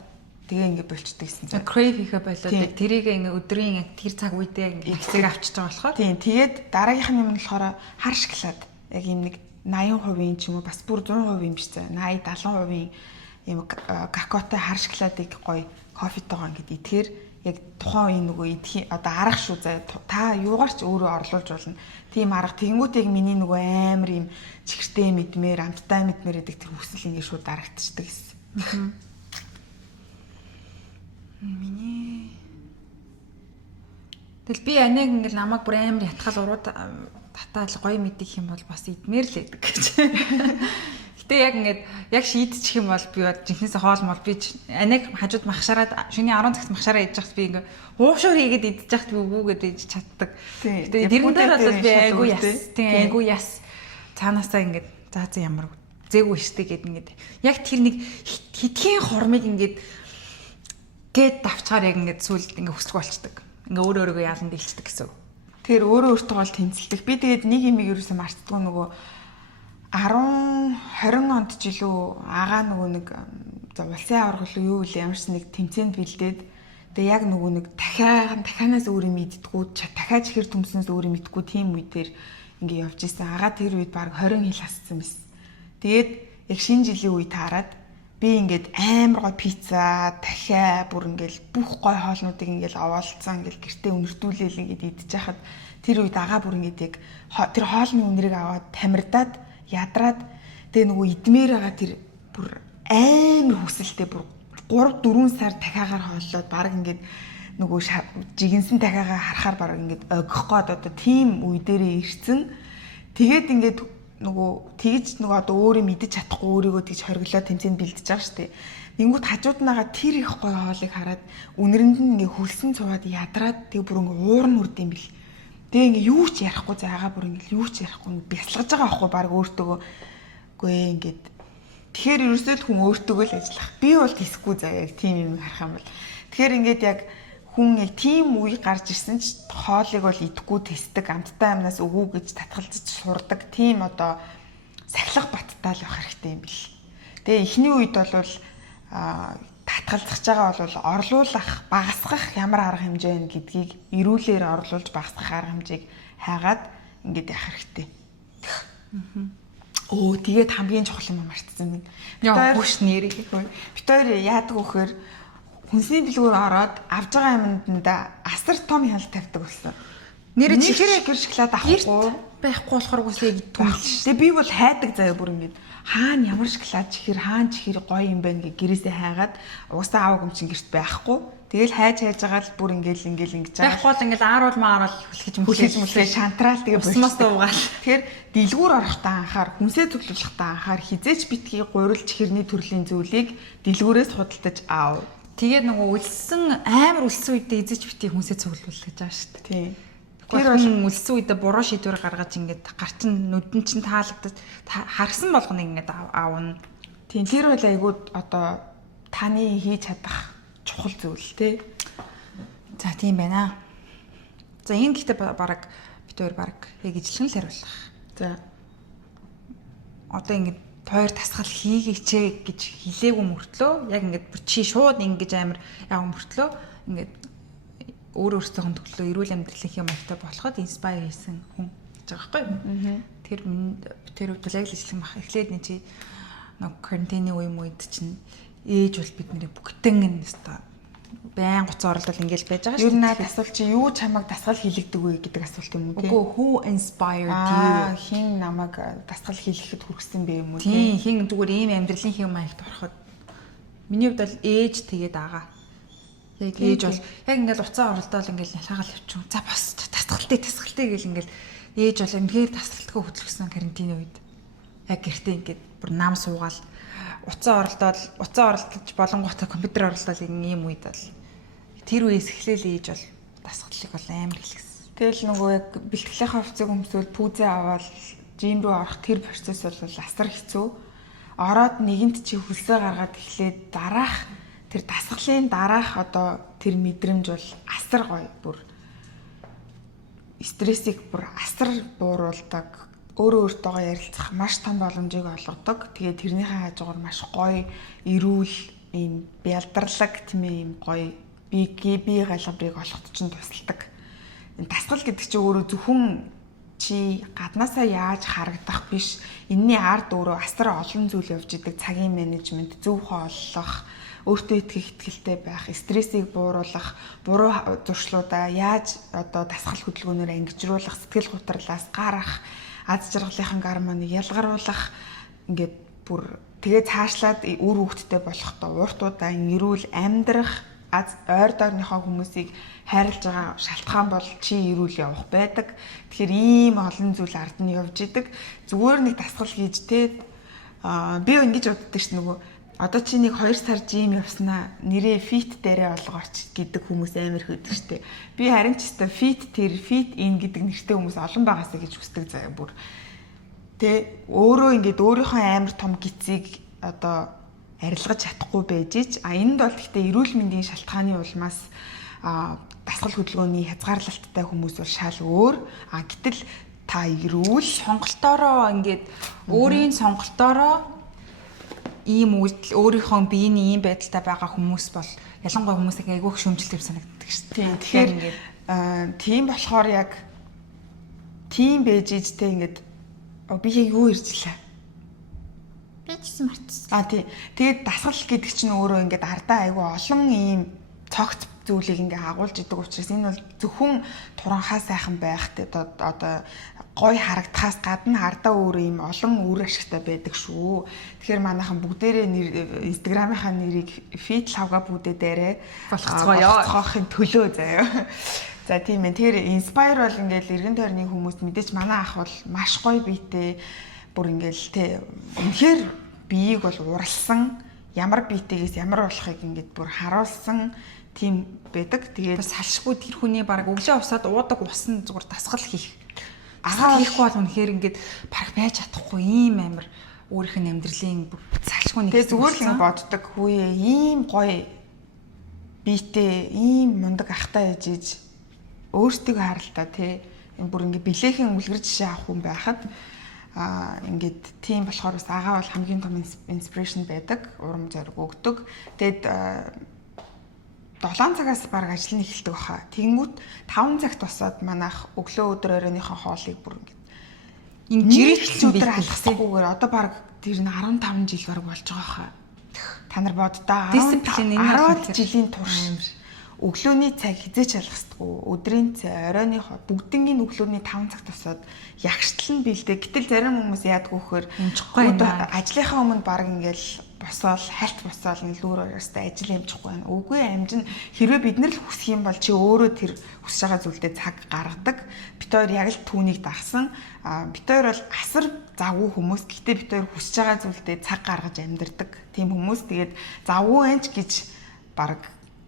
тэгээ ингээд болчдөг гэсэн чинь crave хийхэ болоод тэрийг ингээд өдрийн яг тэр цаг үедээ ингээд хэсэг авчиж байгаа болохоор тийм тэгээд дараагийнх нь юм болохоор хар шоколад яг юм нэг 80% ч юм уу бас бүр 100% биш заа 80 70% юм какаотой хар шоколадыг гоё кофетойгоо ингээд идэхээр яг тухайн үеийн нөгөө идэхий одоо арга шүү заа та юугаар ч өөрөө орлуулж болно. Тийм арга тэгэнгүүтийг миний нөгөө амар юм чихэртэй мэдмээр амттай мэдмээр гэдэг тэр хүсэл ингээд шууд дарагдчихдаг гэсэн. Миний Тэгэл би аниг ингээл намайг бүр амар ятгал уруу татаал гоё мэдих юм бол бас идмээр л байдаг гэж. Гэтэ яг ингээд яг шийдчих юм бол би бод жинхнээсээ хоолмол би аниг хажууд махшараад шөнийн 10 цагт махшараа идэж хахад би ингээд уушуур хийгээд идэж хахад би үгүйгээд идэж чаддаг. Гэтэ дэрэн дээр бол би айгу яс. Тийм айгу яс. Цаанаасаа ингээд заа ямар зээгүй штэ гэд ингээд яг тэр нэг хитгэн хормыг ингээд гээд давчгаар яг ингээд сүлд ингээд хөслөг болчдөг. Ингээ өөрөөгөө яалан дэлчдэг гэсэн. Тэр өөрөө өөртөө гол тэмцэлдэг. Би тэгээд нэг юм ерөөсөө мартдаггүй нөгөө 10 20 онд ч илүү агаа нөгөө нэг улсын аварга юу вэ ямар ч нэг тэмцээнд бэлдээд тэгээ яг нөгөө нэг дахианаас өөрөө мэддэггүй дахиад чихэр төмснөөс өөрөө мэддэггүй тийм үе дээр ингээ явж исэн. Агаа тэр үед баг 20 хил хассан байсан. Тэгээд яг шинэ жилийн үе таарад би ингээд амар гой пицца, дахиа бүр ингээл бүх гой хоолнуудыг ингээл овоолцсон ингээл гэртээ өнөртүүлээл ингээд идэж хахад тэр үед агаа бүр ингээд яг тэр хоолны үнэрийг аваад тамирдаад ядраад тэгээ нөгөө идмээр байгаа тэр бүр амар хүсэлтэй бүр 3 4 сар дахиагаар хооллоод баг ингээд нөгөө жигэнсэн дахиагаа харахаар баг ингээд огох гээд одоо тийм үе дээрээ ирсэн. Тэгээд ингээд нөгөө тэгж нөгөө одоо өөрөө мэдэж чадахгүй өөрийгөө тэгж хориглоо тэмцээнд бэлдэж байгаа шүү дээ. Тэнгүүт хажууд нагаа тэр их гоё хоолыг хараад үнэрэнд нь ингээ хөлсөн цуваад ядраад тэг бүр ингээ уурн үрд юм бэл. Тэгээ ингээ юу ч ярихгүй заагаа бүр ингээ юу ч ярихгүй бясалгаж байгаа аахгүй баг өөртөөгөө үгүй ингээд тэгэхээр ерөөсөө л хүн өөртөөгөө л ажиллах. Би бол тэсэхгүй заа яг тийм юм харах юм бол. Тэгэхээр ингээд яг хүн яг тийм үе гарч ирсэн ч хоолыг бол идэхгүй тэсдэг, амттай амнаас өгөө гэж татгалзаж сурдаг тийм одоо сахилга баттай л байх хэрэгтэй юм бэл. Тэгээ эхний үед бол татгалзах байгаа бол орлуулах, багасгах ямар арга хэмжээ вэ гэдгийг эрүүлэр орлуулж багасгах арга хэмжээг хайгаад ингээд явах хэрэгтэй. Оо тэгээд хамгийн чухал юм мартсан юм. Яа хүш нэрийг. Бид хоёр яадаг вөхөр хүнсний дэлгүүр ороод авж байгаа юмдаа асар том хяналт тавьдаг болсон. Нэр чихэрээ гэр шоколад авахгүй байхгүй болохоор үгүй түнш. Тэгээ би бол хайдаг заяа бүр ингэж хаана ямар шоколад чихэр хаана чихэр гоё юм байна гэ гэрээсээ хайгаад уусаа аваг юм чин гэрт байхгүй. Тэгэл хайж байгаа л бүр ингэж ингэж байгаа. Байхгүй л ингээл ааруул мааруул хүлээж шантраал тэгээ босмос дуугаал. Тэгэхээр дэлгүүр орохдоо анхаар хүнсээ цуглуулахдаа анхаар хизээч битгий гурил чихэрний төрлийн зүйлийг дэлгүүрээс худалдаж аав. Тэгээд нөгөө үлссэн амар үлссэн үедээ эзэж бити хүнсээ цуглуул гэж байгаа шүү дээ. Тийм. Тэр бол үлссэн үедээ буруу шийдвэр гаргаж ингээд гарчин нүдэн чин таалагдаж харсан болгоно ингээд аавна. Тийм. Тэр бол айгуу одоо таны хийж чадах чухал зүйл тий. За тийм байна. За энэ гэхдээ баг бид хоёр баг яг ижлэгэн л хариулах. За. Одоо ингээд хоёр тасгал хийгээч гэж хэлээгүй мөртлөө яг ингээд бүр чи шууд ингэж амар яг мөртлөө ингээд өөрөөсөө төлөө эрүүл амьдралын юм аягтай болоход инспайр хийсэн хүн гэж байгаа байхгүй юу? Тэр үед яг л ижлэг мах эхлээд нэг чи нэг карантины үед чинь ээж бол бидний бүгдэн нэстэ байн гоцоо оролдол ингээл байж байгаа шүү. Юу наад асуулт чи юу чамайг дасгал хийлэгдэг вэ гэдэг асуулт юм уу тий? Үгүй who inspired you? Хин намайг дасгал хийлгэхэд хүргэсэн бэ юм уу тий? Хин зүгээр ийм амьдралын хэм маягт ороход миний хувьд бол ээж тэгээд агаа. Яг ээж бол яг ингээл уцаа оролдоол ингээл ялхаагаал явчих. За бас дасгалтай гэл ингээл ээж бол үнэхээр дасгалтгүй хөдөлгсөн карантины үед. Яг гэртээ ингээд бүр нам суугаал уцаа оролдож болонготой компьютер оролдол ийм үед бол тэр үеэс эхлээл ээж бол дасгалыг бол амар хэлгэсэн. Тэгэл нөгөө яг бэлтгэлийнхаа хувцас өмсөөл пүүзээ аваад жим рүү орох тэр процесс бол асар хэцүү. Ороод нэгэнт чи хөлсөө гаргаад эхлээд дараах тэр дасгалын дараах одоо тэр мэдрэмж бол асар гоё бүр стрессийг бүр асар бууруулдаг. Өөрөө өөртөөгөө ярилцах маш том боломжийг олгодог. Тэгээд тэрнийхээ хажуугаар маш гоё, эрүүл, ийм бялдарлаг тийм ийм гоё бие галбарыг олоход ч тусалдаг. Энэ дасгал гэдэг чинь өөрөө зөвхөн чи гаднаасаа яаж харагдах биш энэний ард өөрөө асар олон зүйл явж идэг цагийн менежмент зөв хооллох өөртөө итгэх итгэлтэй байх стрессийг бууруулах буруу зуршлуудаа яаж одоо дасгал хөдөлгөөнөөр ангижруулах сэтгэл гутралаас гарах аз жаргалынхаа гормоныг ялгаруулах ингээд бүр тэгээ цаашлаад үр хөвгттэй болохтой ууртуудаа эрүүл амьдрах ойр дойрныхоо хүмүүсийг хайрлаж байгаа шалтгаан бол чи эрүүл явах байдаг. Тэгэхээр ийм олон зүйл ард нь явж идэг. Зүгээр нэг дасгал хийж те би ингэж боддог ш нөгөө одоо чи нэг 2 сар жим явснаа нэрээ фит дээрээ олгооч гэдэг хүмүүс амар их өгдөг штэ. Би харин ч өстой фит тэр фит ин гэдэг нэртэй хүмүүс олон байгаасаа гэж хүсдэг заяа бүр. Тэ өөрөө ингээд өөрийнхөө амар том гизийг одоо арилгаж чадахгүй байж ич энд бол гэхдээ эрүүл мэндийн шалтгааны улмаас дасгал хөдөлгөөний хязгаарлалттай хүмүүс бол шал өөр гэтэл та эрүүл сонголтоороо ингээд өөрийн сонголтоороо ийм үйлдэл өөрийнхөө биений ийм байдалтай байгаа хүмүүс бол ялангуяа хүмүүсийг айгүйх шөмжлөлтэй санагддаг шүү дээ. Тэгэхээр ингээд тийм болохоор яг тийм байж ичтэй ингээд би юу иржлээ. Би ч гэсэн мартсан. Тийм. Тэгээд дасгал гэдэг чинь өөрөө ингээд ардаа айгүй олон ийм цогц зүйлийг ингээ агуулж идэг учраас энэ бол зөвхөн туранхаа сайхан байх одоо гой харагдахаас гадна ардаа өөрөө ийм олон үр ашигтай байдаг шүү. Тэгэхээр манайхан бүгдээрээ Instagram-ийнхаа нэрийг Fit Lawga бүдээрээ болгоцгоохын төлөө заяа. За тийм ээ. Тэгэхээр Inspire бол ингээл эргэн тойрны хүмүүс мэдээж манай ах бол маш гоё биетэй бүр ингээл те үнэхээр биеийг бол уралсан ямар биетэйгээс ямар болохыг ингээд бүр харуулсан тийм байдаг. Тэгээд салшгүй тэр хүний баг өглөө усаад уудаг ус нь зүгээр дасгал хийх. Дасгал хийхгүй бол үнэхээр ингээд баг байж чадахгүй ийм амар өөрийнх нь амьдралын салшгүй нэг. Тэгээд зүгээр л ингэ боддог хүүе ийм гоё биетэй ийм мундаг ахтай ээж өөртөө харалтаа тий бүр ингээд билээхэн үлгэр жишээ авах хүн байхад ингээд тийм болохоор бас агаа бол хамгийн том инспирэшн байдаг, урам зориг өгдөг. Тэгэд 7 цагаас баг ажил нь эхэлдэг баха. Тэгэнгүүт 5 цагт босоод манайх өглөө өдөр оройныхоо хоолыг бүр ингээд энэ жирэлч өдөр алгасгүйгээр одоо баг тэр нь 15 жил баг болж байгаа хаа. Та нар боддоо 10 жилийн турш өглөөний цаг хизээч алгасдаггүй. Өдрийн цай, оройны бүгднгийн өглөөний 5 цагт босоод ягштал нь бэлдээ. Гэтэл зарим хүмүүс яадгүй вөхөр ажлынхаа өмнө баг ингээл босоол хальт босоол нэлүүр ороостой ажил амжихгүй байна. Үгүй амжин хэрвээ бид нар л хүсэх юм бол чи өөрөө тэр хүсэж байгаа зүйлдээ цаг гаргадаг. Бид хоёр яг л түүнийг дагсан. Бид хоёр бол асар завгүй хүмүүс. Гэхдээ бид хоёр хүсэж байгаа зүйлдээ цаг гаргаж амьдардаг. Тийм хүмүүс. Тэгээд завгүй анч гэж баг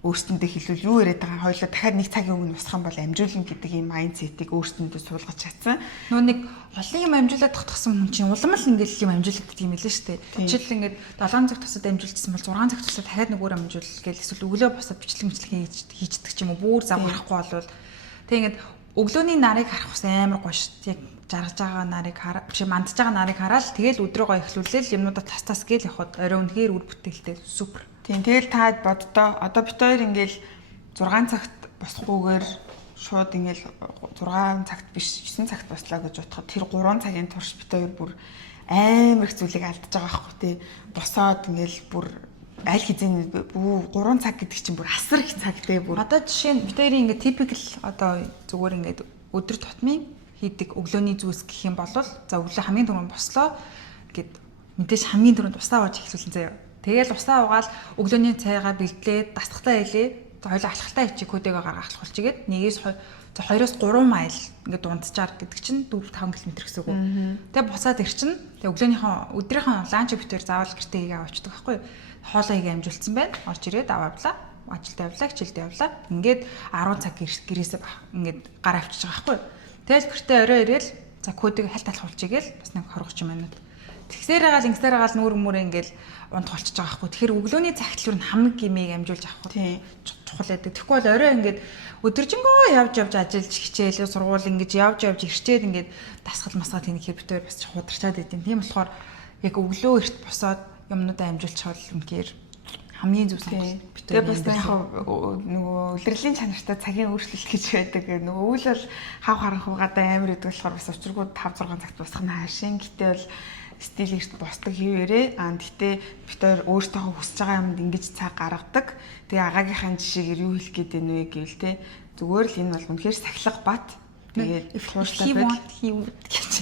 өөрсөндөө хэлвэл юу яриад байгаа хоёулаа дахиад нэг цагийн өмнө усах юм бол амжуулна гэдэг ийм майндсетийг өөрсөндөө суулгаж чадсан. Нөө нэг олон юм амжуулаад тогтсон хүн чинь улам л ингээл юм амжуулдаг юм хэлээ шүү дээ. Жишээл ингээд 7 цаг тусаад амжуулчихсан бол 6 цаг тусаад дахиад нэг өөр амжуул гээл эсвэл өглөө босоод бичлэг хийждэг ч юм уу бүр зам гарахгүй болвол тэг ингээд өглөөний нарыг харах бас амар гоё шүү. Яг жаргаж байгаа нарыг биш мандж байгаа нарыг хараад тэгэл өдрөө гоё эхлүүлээл юмнуудаа тас гээл явхад орой үнэхээр үр бүтээлтэй супер. Тийм тэгэл та боддоо одоо бид хоёр ингээл 6 цагт босхгүйгээр шууд ингээл 6 цагт биш 9 цагт бослоо гэж бодоход тэр 3 цагийн турш бид хоёр бүр амар их зүйлийг алдаж байгаа байхгүй тий. Босоод ингээл бүр аль хэзээ 3 цаг гэдэг чинь бүр асар их цаг тий бүр. Одоо жишээ нь бид хоёрын ингээд typical одоо зүгээр ингээд өдөр тутмын хийдэг өглөөний зүйлс гэх юм бол за өглөө хамгийн түрүүнд бослоо гэд мэдээж хамгийн түрүүнд усаа ууж эхлүүлсэн заяа. Тэгэл усаа уугаал өглөөний цайгаа бэлдлээ, дасгалтаа хэлээ. За хоёул алхалтаа хийчих кодыг гаргах болчихгээд 1-2-3 майл ингээд дунджаар гэдэг чинь 4-5 км гэсэн үг. Тэгээ буцаад ир чинь тэгээ өглөөнийхөө өдрийнхөө ланч битээр заавал гэртээ хийгээ авчдаг байхгүй. Хоолоо хийгээ амжуулсан байна. Орж ирээд аваавлаа. Ажилд явлаа, хичээлд явлаа. Ингээд 10 цаг гэрээсээ ингээд гар авчиж байгаа байхгүй. Тэгэл гэртээ орой ирээл за кодыг хальт алхуулчихгээл бас нэг 20-30 минут. Тэгсээрээгаал ингэсээрээгаал нүүр мөрөө ингээл унд толчж байгаа байхгүй. Тэгэхээр өглөөний цагтлуур нь хамаг гимийг амжуулж авах чухал байдаг. Тэгэхгүй бол орой ингээд өдөржингөө явж ажиллаж хичээл сургууль ингэж явж ирчээд ингээд дасгал масгал хийхээр битээр бас хударчаад идэв. Тийм болохоор яг өглөө эрт босоод юмнуудаа амжуулчихвал үнэхээр хамгийн зөв сонголт. Тэгээ бас яг нөгөө улирлын чанартай цагийн өөрчлөлт гэж байдаг. Нөгөө үйл бол хав харанхуй гадаа амар идэг болохоор бас учиргүй 5 6 цагт босох нь хаашийн. Гэтэ бол стил эрт босдог хийвэрээ. Гэтэ бид хоёр өөртөө хүсэж байгаа юмд ингэж цаг гаргадаг. Тэгээ агаагийнхаа жишээгээр юу хэлэх гээд байна вэ гэвэл те зүгээр л энэ бол үнэхээр сахилга бат. Тэгээд тууштай байдал гэж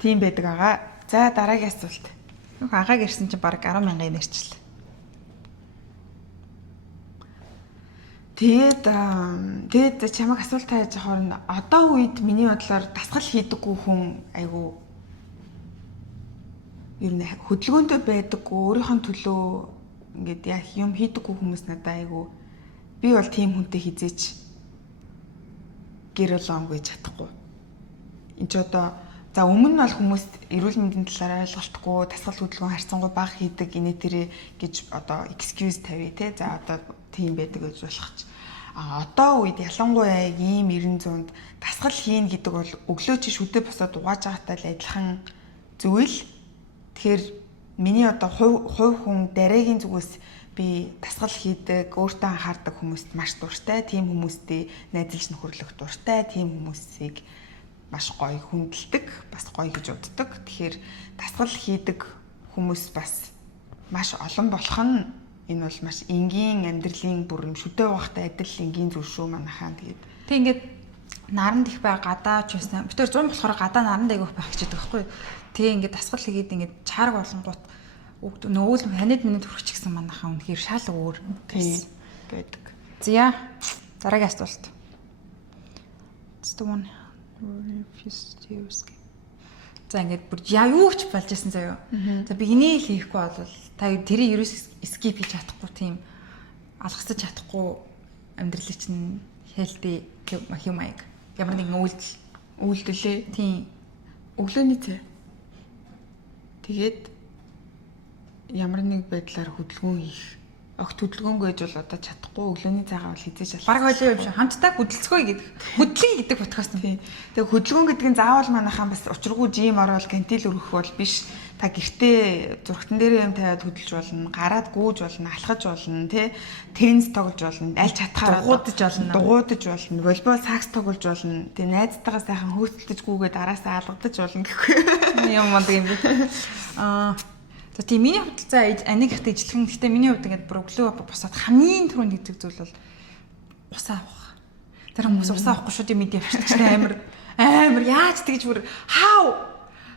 тийм байдаг агаа. За дараагийн асуулт. Агааг ирсэн чинь баг 10,000 нэрчлээ. Тэгээд чамайг асуулт тааж хоорн одоо үед миний бодлоор дасгал хийдэггүй хүн айгу ер нь хөдөлгөөнтэй байдаггүй өөрийнхөө төлөө ингээд яг юм хийдэггүй хүмүүс надад айгу би бол тийм хүнтэй хизээч гэр болон гэж чадахгүй. Энд ч одоо за өмнө нь бол хүмүүс эрүүл мэндийн талаар ойлголтгүй дасгал хөдөлгөөн харьцангуй бага хийдэг инээ тэрэ гэж одоо excuse тавья те. За одоо тийм байдаг гэж болох ч. Одоо үед ялангуяа ийм 90-100-д дасгал хийн гэдэг бол өглөө чи шүдэ босоод угааж байгаатай л адилхан зүйл. Тэгэхээр миний одоо хувь хүн дараагийн зүгээс би дасгал хийдэг, өөртөө анхаардаг хүмүүст маш дуртай. Тийм хүмүүстэй найзалж нөхөрлөх дуртай. Тийм хүмүүсийг маш гоё хүндэлдэг, бас гоё гэж боддог. Тэгэхээр дасгал хийдэг хүмүүс бас маш олон болох нь энэ бол маш энгийн амьдралын бүр юм шүдэ байхтай адил энгийн зүйл шүү манайхаа. Тэгээд тэг ингээд наранд их бай гадаа ч байсан. Бид 100 болохоор гадаа наранд айгүйх байх гэж байдаг байхгүй. Тэгээ ингээд дасгал хийгээд ингээд чарга болонгууд нөөл ханид минут хүрч гисэн манайхаа үнэхээр шал өөр байдаг. За дараагийн асуулт. Стон За ингээд бүр юу ч болж исэн заяа. За би энийг хийхгүй бол та тэрийг ерөөс скип хийж чадахгүй тийм алгасаж чадахгүй амьдралын чинь healthy humag. Ямар нэгэн үйлдэлээ. Тийм. Өглөөний цай. Тэгээд ямар нэг байдлаар хөдөлгөөн хийх. Огт хөдөлгөөн гэж бол одоо чадахгүй өглөөний цагаа бол хизээж алах. Бараг хойлоо юм шиг хамтдаа хөдөлцгөө гэдэг. Хөдлөе гэдэг подкаст юм. Тэгээ хөдөлгөөн гэдэг нь заавал манайхаа бас учиргүй жим орол кантил өргөх бол биш. Та гэртээ зургтан дээр юм тавиад хөдөлж болно, гараад гүүж болно, алхаж болно, теннис тоглож болно, аль чадхаар дугуйдаж болно, волейбол сакс тоглож болно. Тэгээ найзтайгаа сайхан хөөцөлдөж гүүгээд араасаа алгадаж болно гэхгүй. Юм мод юм би. За тийм миний хувьд за аник ихтэй ижилхэн. Гэхдээ миний хувьд ингээд бүр өглөө босоод хамгийн түрүүнд хийдэг зүйл бол ус авах. Тэр хүмүүс ус авахгүй шүү дээ мэдээ авчихсан амар яаж тэгж бүр хау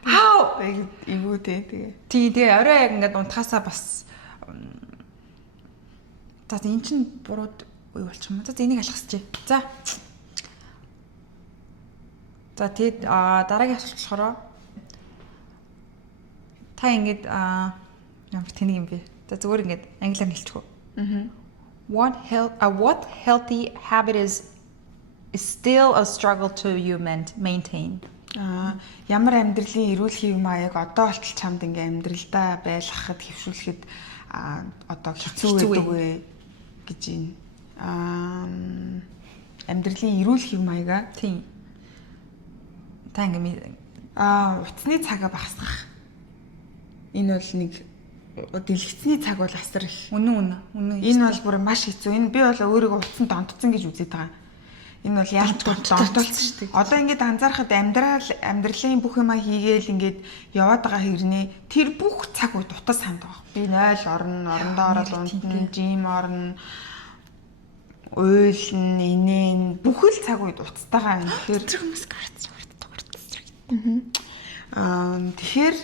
эвгүй тэгээ. Тэгээ орой яг ингээд унтахаасаа бас за энэ чинь бурууд уу болчих юм. За энийг алгасчээ. За тэгээд дараагийн асуулт болохоор та ингэж ямар тэнийг юм бэ? За зүгээр ингэж англиар хэлчихв. What healthy habit is still a struggle to you maintain? Ямар амьдралын эрүүл хэв маяг одоо болтол чамд ингээ амьдралдаа байлгахад хөвшүүлэхэд одоо хэцүү байдаг вэ гэж байна. Амьдралын эрүүл хэв маяга тийм. Та ингээ утасны цагаа багасгах. Энэ бол нэг дэлгэцний цаг бол асар их. Үнэн. Энэ бол бүр маш хэцүү. Энэ би бол өөрийгөө утсанд донтцсон гэж үзээд байгаа. Энэ бол яаж донтолсон шүү дээ. Одоо ингээд анзаархад амьдралын бүх юмаа хийгээл ингээд яваад байгаа хэрнээ тэр бүх цаг үед утас санд байгаа. Би 0 орондоо ороод унтна, жим орно, уйлна, инээн бүхэл цаг үед утастайгаа юм. Тэгэхээр хүмүүс гарцсан. Тэгэхээр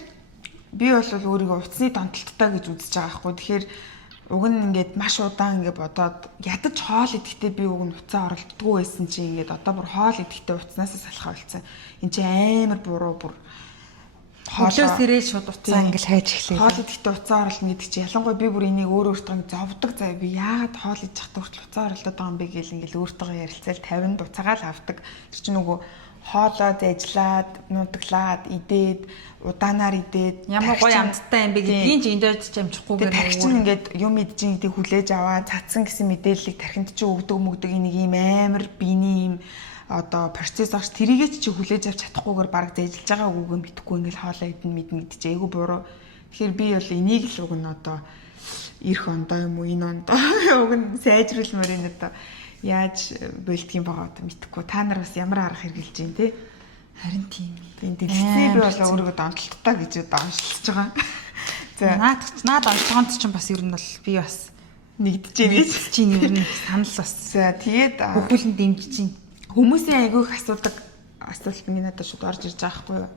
би бол өөрийгөө утасны донтолттой гэж үзэж байгаа байхгүй. Тэгэхээр уг нь ингээд маш удаан ингээд бодоод ядаж хоол идэхдээ би уг нь уцаа оролддгүй байсан чинь ингээд одоо бүр хоол идэхдээ утаснаас салхаа болсон. Энд чинь амар буруу бүр хоолоос ирээд шууд уцаа ингээд хайж эхлэв. Хоол идэхдээ уцаа оролдно гэдэг чинь ялангуяа би бүр энийг өөртөө зовдөг заяа. Би яагаад хоол идэж захтай хүртэл уцаа оролдоод байгаа юм бэ гэл ингээд өөртөө ярилцаал 50-д уцаагаа л авдаг. Тэр чинь нөгөө хоолоо зэжлаад, нуудаглаад, идээд, удаанаар идээд ямар гоё амттай юм бэ гэдгийг ч эндэж амжихгүйгээр тархин ингээд юм идэж гэдгийг хүлээж аваад цацсан гэсэн мэдээллийг тархинд чи өгдөг нэг юм амар биений юм одоо процесс агш тэрийгээ чи хүлээж авч чадахгүйгээр баг зэжлж байгаа үгүйгээ мэдхгүй ингээд хоолоо идэн мэднэ гэдэг чи айгүй буруу. Тэгэхээр би бол энийг л уг нь одоо ирэх ондоо юм уу энэ ондоо уг нь сайжруулмаар энэ одоо яаж болдгийм байгаа одоо мэдэхгүй. Та нар бас ямар арга хэрэгжилж байна те? Харин тийм. Тийм дэлгэцээ би бол өөрийгөө донтолттой гэж одоо онцлж байгаа. За наад онцгоонд ч бас ер нь бол би бас нэгдэж байна гэж чинь ер нь санал бас. За тэгээд Хөхүүлэн дэмжиж байна. Хүмүүсийн айгүйх асуудаг асуулт минь надад шууд орж ирж байгаа хгүй юу?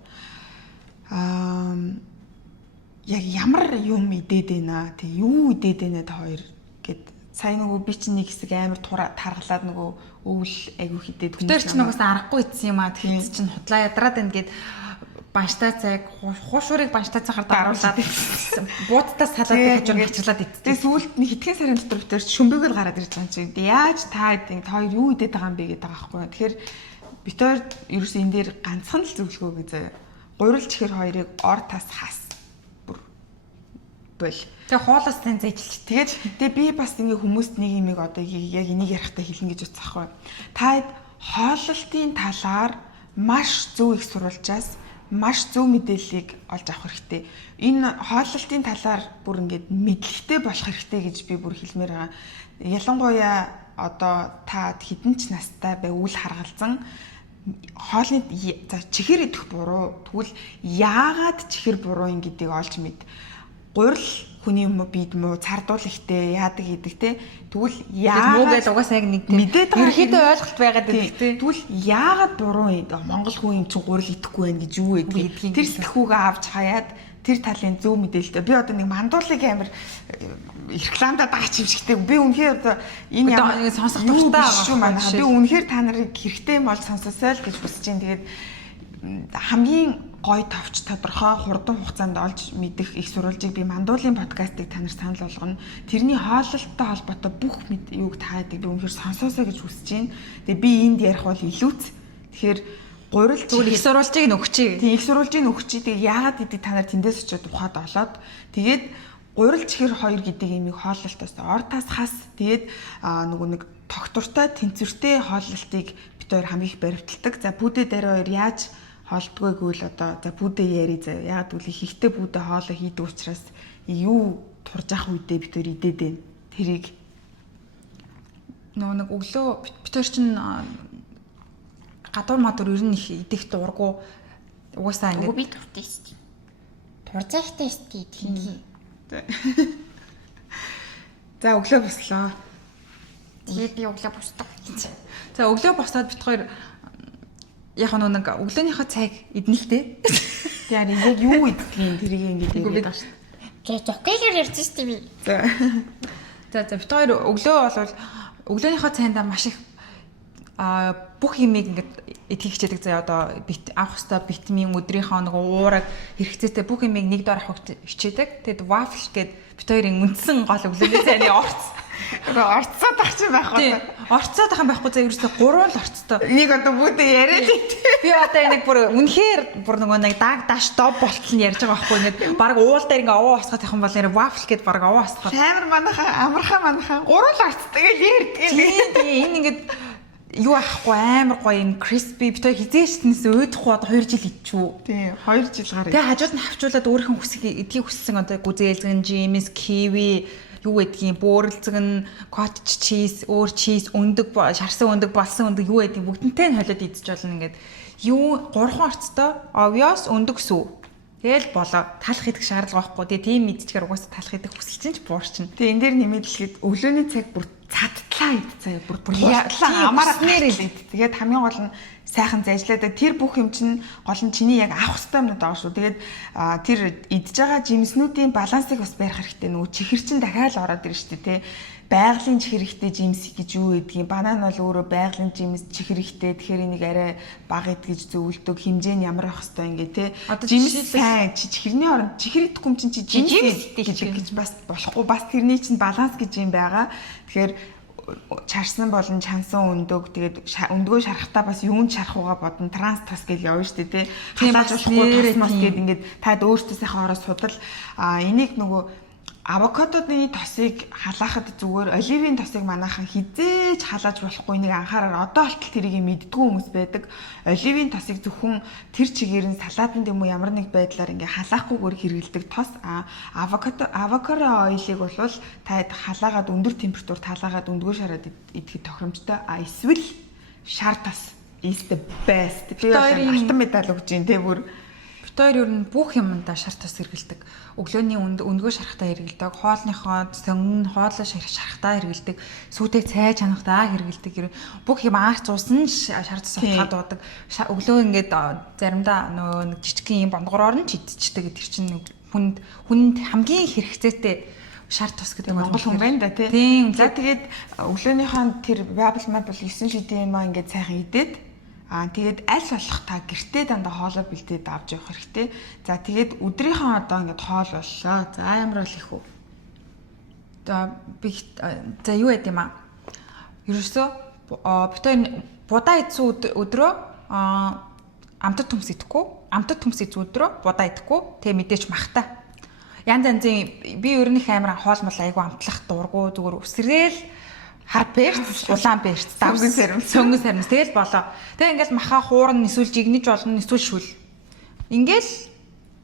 Яг ямар юм идээд байна? Тэг юу идээд байна та хоёр гэд сая нөгөө би чинь нэг хэсэг амар таргалаад нөгөө өвөл айгүйх идээд хүмүүс. Тэр чинь нугас аргагүй идсэн юм аа. Тэгэхээр чинь худлаа ядраад байна гэд банштай цайг хуушуурыг банштай цагаар даруулаад буудтаас салаад хажуур хачглаад идсэн. Тэгээ сүүлд нэг хэдхэн сарын дотор битэр шөмбөгөл гараад ирж байгаа юм чи. Яаж та хоёр юу идээд байгаа юм бэ гэдэг байгаа байхгүй юу? Тэгэхээр битэр ерөөс энэ дээр ганцхан л зөвлөгөө гэж гурилж ихэр хоёрыг ор тас хас бүр бол. Тэгээ хоолоос тань зэжилч. Тэгээ би бас ингээ хүмүүст нэг юмыг одоо яг энийг ярихтаа хэлнэ гэж утсахгүй. Та хооллолтын талаар маш зөв их сурвалжаас маш зөв мэдээллийг олж авах хэрэгтэй. Энэ хооллолтын талаар бүр ингээд мэдлэгтэй болох хэрэгтэй гэж би бүр хэлмээр байгаа. Ялангуяа одоо та хэдэн ч настай бай үл харгалзан хоолны чихэр идэх буруу. Тэгвэл яагаад чихэр буруу юм гэдгийг олж мэд. Гурил хүний юм бид муу цардуул ихтэй яадаг гэдэг те. Тэгвэл яагаад муугаад угаасаа яг нэг мэдээд ерөөхдөө ойлголт байгаад байдаг те. Тэгвэл яагаад буруу юм Монгол хүн юм чи гурил идэхгүй байх гэж юу вэ гэх. Тэр сэтгүүгээ авч хаяад тэр талын зөв мэдээлэлтэй. Би одоо нэг мандуулыг амар рекламадад байгаа ч юм шигтэй. Би үнэхээр одоо энэ ямар сонсох дуртай байгаа. Би үнэхээр та нарыг хэрэгтэй юм бол сонсосоо л гэж хүсэж байна. Тэгээд хамгийн гой товч тодорхой хурдан хугацаанд олж мэдэх их сурвалжийг би мандуулын подкастыг та нарт санал болгоно. Тэрний хооллолттой холбоотой бүх юуг таадаг би үнэхээр сонсоосоо гэж хүсэж байна. Тэгээ би энд ярих бол илүүц. Тэгэхээр гурил зүгээр их сурвалжийг нөгчий. Тийм их сурвалжийг нөгчий. Тэгээ яагаад гэдэг та нар тэндээс очиод ухаад олоод тэгээд гурил чихэр хоёр гэдэг имийг хооллолтоос ортаас хас. Тэгээд нөгөө нэг тогтвортой тэнцвэртэй хооллолтыг бид хоёр хамгийн их баримталдаг. За бүдэ дараа хоёр яаж хоолдгоо гэвэл одоо за бүдэ яри заа. Яагаад гэвэл ихтэй бүдэ хоолоо хийдэг учраас юу турж ах үедээ бид хоёр идээд байна. Тэрийг нөгөө нэг өглөө бид хоёр чинь гадуур мадуур ер нь их идэх дургу угаасаа ингэ би туртай шүү. Турзахтай шүү тийм. За өглөө бослоо. Тэгээд би өглөө босдог. За өглөө босоод бид хоёр яг нэг өглөөнийхөө цайг идэн л дээ. Яг ингээд юу идэх тэрийг ингээд яриад байгаа шүү. Тэгээд зокейлэр ярьж шүү би. За бид хоёр өглөө бол өглөөнийхөө цайндаа маш их бүх юмыг ингээд итгэх хичээдэг заяа одоо авах хэвээр витамин өдрийнхөө нэг уураг хэрэгцээтэй бүх юмыг нэг дор авах хичээдэг. Тэгэд waffle гээд бид хоёрын үндсэн гол өглөөний цайны орц. Орцоод ах чинь байх уу? Орцоод ах юм байхгүй заа ерөөсө 3 л орцтой. Энийг одоо бүдэ яриад байт. Би одоо энийг бүр үнэхээр бүр нөгөө нэг даг даш доп болтол нь ярьж байгаа байхгүй ингээд баг уул дээр ингээ овоо асгаад явах юм бол нэр waffle гээд баг овоо асгаад. Амар манайхаа амархаа 3 л орцтой гэж ярьдаг юм. Тийм энэ ингээд юу ахгүй амар гоё юм crispy битээ хизээчнээс өөдөхгүй одоо 2 жил идчихв. Тийм 2 жил гараа. Тэгээ хажууд нь хавчуулаад өөрийнх нь эдгийг хүссэн одоо гүзээлзгэн, жимс, киви юу гэдгийг бөөрөлцгөн, cottage cheese, өөр cheese, өндөг, шарсан өндөг, болсон өндөг юу гэдгийг бүгднтэй нь холиод идэж болно ингээд. Юу 3 орцтой obvious өндөг сүү. Тэгэл болоо талах идэх шаардлага байхгүй. Тэгээ тийм мэдчихээр угаасаа талах идэх хүсэл чинь буурчин. Тэгээ энэ дээр нэмэлдэлгээд өглөөний цаг бүр цадтлаа ид заяа бүр амаарнаар л ид. Тэгээд хамгийн гол нь сайхан зайжлаадаг. Тэр бүх юм чинь гол нь чиний яг авах хэрэгтэй юмнууд байгаа шүү. Тэгээд тэр идж байгаа жимснүүдийн балансыг бас барих хэрэгтэй. Нөгөө чихэр чинь дахиад л ороод ирнэ шүү дээ, тэ. Байгалийн чихэр ихтэй жимс гэж юу гэдгийг банан бол өөрөө байгалийн жимс чихэр ихтэй. Тэгэхээр энийг арай бага идгэж зөвлөдөг хэмжээ нь ямар байх хэвээр ингээ, тэ. Жимс сайн чихэрний оронд чихэр идэхгүй юм чинь жимс гэж бас болохгүй. Бас тэрний чинь баланс гэж юм байгаа. Тэгэхээр чарсан болон чансан өндөг тэгээд өндгөө шарахтаа бас юунд шарах угаа бодно транс тас гэж явна шүү дээ, тэ. Халааж болохгүй тасмас гээд ингээд таад өөртөө сайхан ороо судал энийг нөгөө авокадоны тосыг халаахад зүгээр оливын тосыг манайхан хизээж халааж болохгүй нэг анхаараар одоо болтол тэрийг мэддгүү хүмүүс байдаг. Оливын тосыг зөвхөн тэр чигээр нь салаатанд юм уу ямар нэг байдлаар ингээ халаахгүйгээр хэрэгэлдэг тос. Авокадо ойлыг бол та халаагаад өндөр температур талаагаад өндгөө шараад идэхэд тохиромжтой. Эсвэл шар тос is the best. Би алтан медаль өгч юм те бүр. Битээр ер нь бүх юмдаа шар тос хэрэгэлдэг. Өглөөний өндгөө шарахтаа хэрэгэлдэг. Хоолныхоо сонгон хоолоо шарахтаа хэрэгэлдэг. Сүйтэй цай чанахтаа хэрэгэлдэг. Бүх юм аач цуусан шар тос утгаад дуудаг. Өглөө ингээд заримдаа нэг жижигхэн юм бондгороор нь ч идчихдэг. Тэр чинь хүнд хамгийн хэрэгцээтэй шар тос гэдэг Монгол хүн байна да тий. За тэгээд өглөөнийхөө тэр Bible map бол 9 шидийн юм ингээд сайхан идээд тэгээд аль болох та гэртээ дандаа хоолоо бэлдээд авч явах хэрэгтэй. За тэгээд өдрийнхөө одоо ингээд хоол боллоо. За ямар бол их үү? За юу яд юм аа? Ерөөсөө битээр будаа идсэн өдрөө амтд төмс идэхгүй. Амтд төмс идсэн өдрөө будаа идэхгүй. Тэгээ мэдээч махтаа. Янз янзын би өөрийнх амар хоол мал айгу амтлах дургу зүгээр өсрөөл хар бэрц, улаан бэрц, давсан сэрэмс, сөнгөн сэрэмс тэгэл болоо. Тэгээ ингээл маха хуурн эсвэл жигнэж болно, эсвэл шүл. Ингээл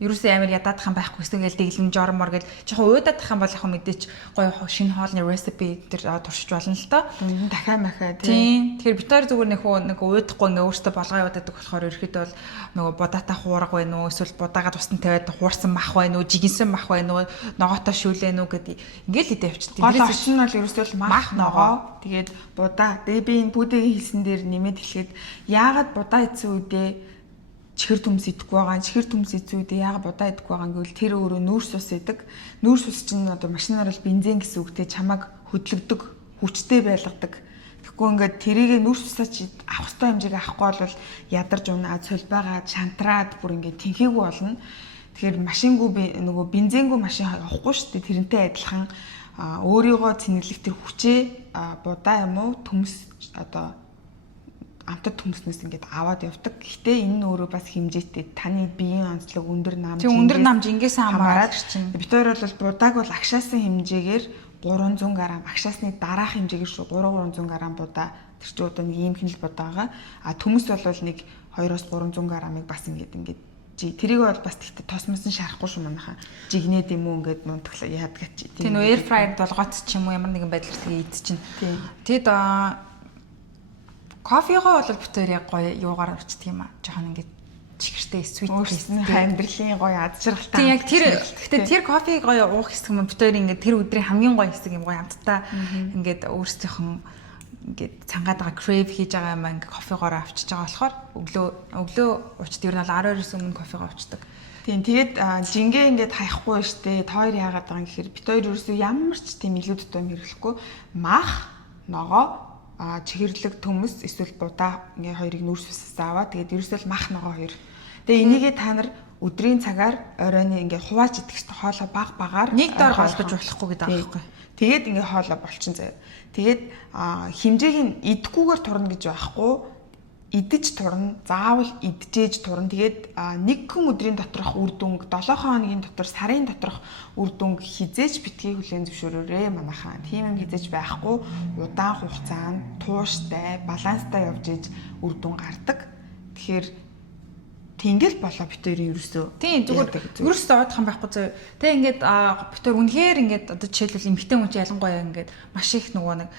ерөөсөө амар ядаад хам байхгүй эсвэл дэглэн жормор гэл жоохон уйдаад хам бол яг мэдээч гоё шинэ хоолны рецепи тэр туршиж болно л доо. Дахиад махаа тийм. Тэгэхээр битээр зүгээр нэг уйдахгүй ингээ өөртөө болгоо яваадаг болохоор ерөөхдөө бол нөгөө будаатай хуурга байна уу эсвэл будаагаа тусдан тавиад хуурсан мах байна уу, жигэнсэн мах байна уу, ногоотой шүүлэн үү гэдэг ингээл идэ явчихдаг. Гол орчин нь бол ерөөсөө мах ногоо. Тэгээд будаа. Тэгээ би энэ бүдэгийн хэлсэн дээр нэмээд хэлэхэд яагаад будаа идсэн үедээ чихэр төмс идэхгүй байгаа. Чихэр төмс идсэн үедээ яагаад будаа идэхгүй байгаа гэвэл тэр өөрөө нүүрс ус идэг. Нүүрс ус чинь одоо машинаар л бензин гэсэн үгтэй чамайг хөдлөгдөг, хүчтэй байлгадаг. Тэгэхгүй ингээд тэрийгэ нүүрс усаа чи авах ёстой хэмжээг авахгүй бол ядарч унаа, цолбайгаад, шантраад бүр ингээд тэнхээгүй болно. Тэгэхээр машингүй нөгөө бензингүй машин авахгүй шүү дээ. Тэрнтэй адилхан өөрийгөө цэнэглэх тэр хүчээ будаа юм уу төмс одоо амтд төмснөөс ингээд аваад явдаг. Гэхдээ энэ нь өөрөө бас хэмжээтэй таны биеийн онцлог өндөр нам жингээс хамаарат чинь. Битээр бол будааг бол агшаасан хэмжээгээр 300 г, агшаасны дараах хэмжээгээр шүү 300 г будаа тэр чинь одоо нэг ийм хинэл будаа байгаа. Төмс бол нэг 2-300 г-ыг бас ингээд тэрийг бол бас тэгтээ тосмосон шарахгүй шүү манайхаа. Жигнээд юм уу ингээд мунтглаа яадаг чи. Тийм нөө air fryer долгооц ч юм уу ямар нэгэн байдлаар тэгээ идчихин. Тэгэд кофегоо бол битээр яг гоё юугаар авчдаг юм аа. Жохон ингээд чихэртэй sweet taste амьдралын гоё ад жаргалтай. Тийм яг тэр гэхдээ тэр кофег гоё уух хэсэг юм битээр ингээд тэр өдрийн хамгийн гоё хэсэг юм гоё амттай ингээд өөрсдийнх ингээд цангаад байгаа crave хийж байгаа юм ингээд кофегоор авчиж байгаа болохоор өглөө уучд ер нь бол 12-с өмнө кофегоо авчдаг. Тийм тэгээд жингээ ингээд хаяхгүй штэ тоор яагаад байгаа юм гэхээр бит хоёр ерөөсөө ямар ч тийм илүү тутам хэрэглэхгүй мах ногоо чихэрлэг төмс эсвэл будаа ингээ хоёрыг нүүрс усаас аваад тэгээд ерөөсөө мах ногоо хоёр. Тэгээ энийгээ та нар өдрийн цагаар оройн ингээ хувааж идэх хэрэгтэй хоолоо багаар нэг доор голгож болохгүй гэдэг аахгүй. Тэгээд ингээ хоолоо болчин заяа. Тэгээд хэмжээг нь идэхгүйгээр турна гэж байхгүй. Идэж турна, заавал идчихээж турна. Тэгээд нэг хүн өдрийн доторх үр дүнг 7 хоногийн дотор сарын доторх үр дүнг хизээж битгий хүлээн зөвшөөрөөрэй манайхаа. Тийм юм хизээж байхгүй. Удаан хугацаанд тууштай, баланстай явж иж үр дүн гардаг. Тэгэхээр тэнгэл болоо битээр ерөөсөө. Тийм зүгээр ерөөсөө одох юм байхгүй зөө. Тэ ингээд битээр үнэхээр ингээд одоо жишээлбэл эмэгтэй хүн чинь ялангуяа ингээд маш их нөгөө нэг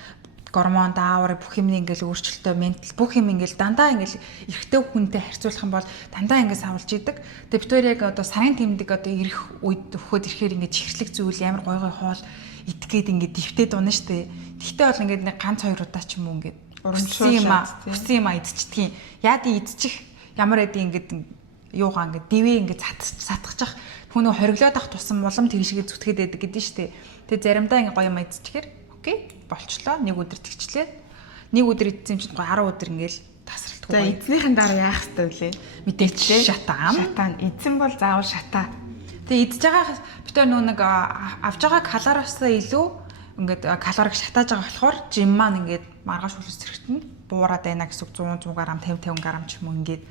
гормон даавар бүх юм ингээл өөрчлөлтөө ментал бүх юм ингээл дандаа ингээл эрэгтэй хүнтэй харьцуулах юм бол дандаа ингээд савлж идэг. Тэгээ бид хоёр яг одоо сарын тэмдэг одоо ирэх үед өгөхөд ирэхээр ингээд чихэрлэг зүйл ямар гой хоол идгээд ингээд дэвтээд унаа штэ. Тэгтээ бол ингээд нэг ганц хоёр удаа ч юм уу ингээд хүссэн юм идчихдгийг. Яадын идчих ямар эдийн ингээд юугаа ингээд дивээ ингээд сатгах хүн хориглоод ах тусам улам тэгшгээ зүтгээд байдаг гэдэг нь штэ. Тэгээ заримдаа ингээд гоё юм идчихээр окей болчлоо нэг өдөр тэгчлээ. Нэг өдөр идсэн юм чинь 10 өдөр ингээл тасралтгүй. За эзнийхэн дараа яах хэрэгтэй вүлээ? Мэдээч шатаан. Эзэн бол заавал шатаа. Тэгээ идж байгаа битээ нэг авж байгаа калориосоо илүү ингээд калориг шатааж байгаа болохоор жим маань ингээд маргааш хөлс зэрэгтэн буураад байна гэсэн 100 100 г 50 50 г ч юм уу ингээд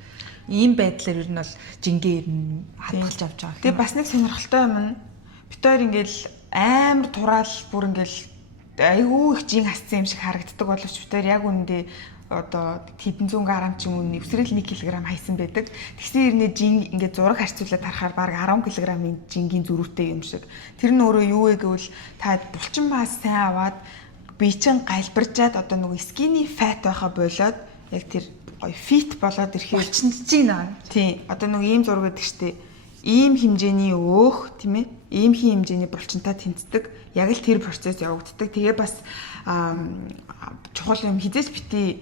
ийм байдлаар ер нь бол жингээ ер нь хадгалж авч байгаа. Тэгээ бас нэг сонирхолтой юм нь битээр ингээд амар тураал бүр ингээл айгүй их жин хассан юм шиг харагддаг боловч битээр яг үндэ одоо хэдэн зуун грамм ч юм уу нэвсрэл 1 кг хайсан байдаг. Тэгсэн хэрнээ жин ингээд зураг харьцуулаад харахаар баг 10 кг-ийн жингийн зөрүүтэй юм шиг. Тэр нь өөрөө юу вэ гэвэл та булчин мас сайн аваад бие чин галбирчаад одоо нөгөө skinny fat байха болоод яг тэр гоё fit болоод ирэхээр булчинж байна. Тийм. Одоо нөгөө ийм зураг гэдэг штеп. Ийм хэмжээний өөх тийм ээ. Ийм хэмжээний булчинтай тэнцдэг. Яг л тэр процесс явагддаг. Тэгээ бас чухал юм хизээс бити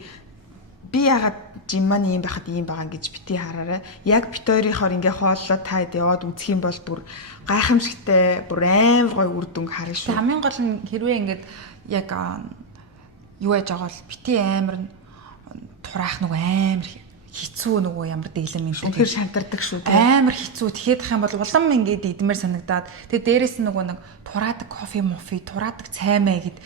би ягаад жим маань ийм байхад ийм байгаа гэж бити хараарай. Яг бит хоёрынхоор ингээ хооллоо таад яваад үзэх юм бол бүр гайхамшигтай, бүр амар гоё үр дүнг харна шүү. Хамгийн гол нь хэрвээ ингээд яг юу яаж байгаа бол бити амар тураах нөгөө амар хэцүү нөгөө ямар дэглэм юм шиг. Үнэхээр шантардаг шүү. Амар хэцүү тэгэхэд ах юм бол улам ингээд идмээр санагдаад тэгээ дээрээс нь нөгөө нэг тураадаг кофе, тураадаг цаймаа гэд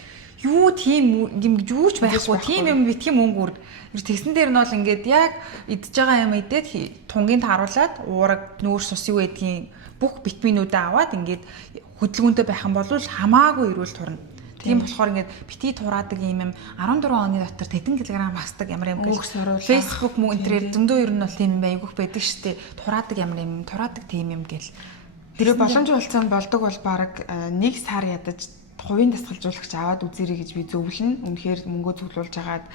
юу тийм юм юуч байхгүй тийм юм битгий мөнгө үрд. Тэгсэн дээр нь бол ингээд яг идж байгаа юм идээд тунгийн тааруулаад уураг нүүрс ус юу гэдгийг бүх витаминуудаа аваад ингээд хөдөлгөөнтэй байх юм бол хамаагүй эрүүл турна. Тийм болохоор ингээд бити тураадаг юм 14 оны дотор тэдэн килограмм хасдаг ямар юм гэж Facebook мөн энтрээр зөндөө ер нь бол тийм юм айгүйх байдаг шүү дээ. Тураадаг ямар юм тураадаг тийм юм гэл. Тэр боломж олцсон болдог бол баг 1 сар ядаж хувийн дасгалжуулагч аваад үзэрэй гэж би зөвлөнө. Үнэхээр мөнгөө цуглуулж агаад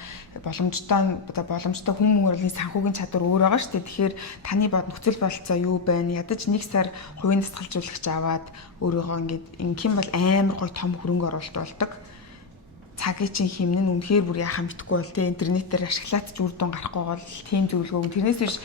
боломжтой хүмүүрлийн санхүүгийн чадвар өөр байгаа шүү дээ. Тэгэхээр таны нөхцөл болцоо юу байна? Ядаж 1 сар хувийн дасгалжуулагч аваад өөрийгөө ингээд ингэм бол амар гоё том хөрөнгө оруулалт болдог. Цагийн чинь хэмнэн үнэхээр бүр яхаа мэдхгүй бол тэ интернетээр ашиглаад ч үр дүн гарахгүй бол тийм зөвлөгөөг тэрнээс биш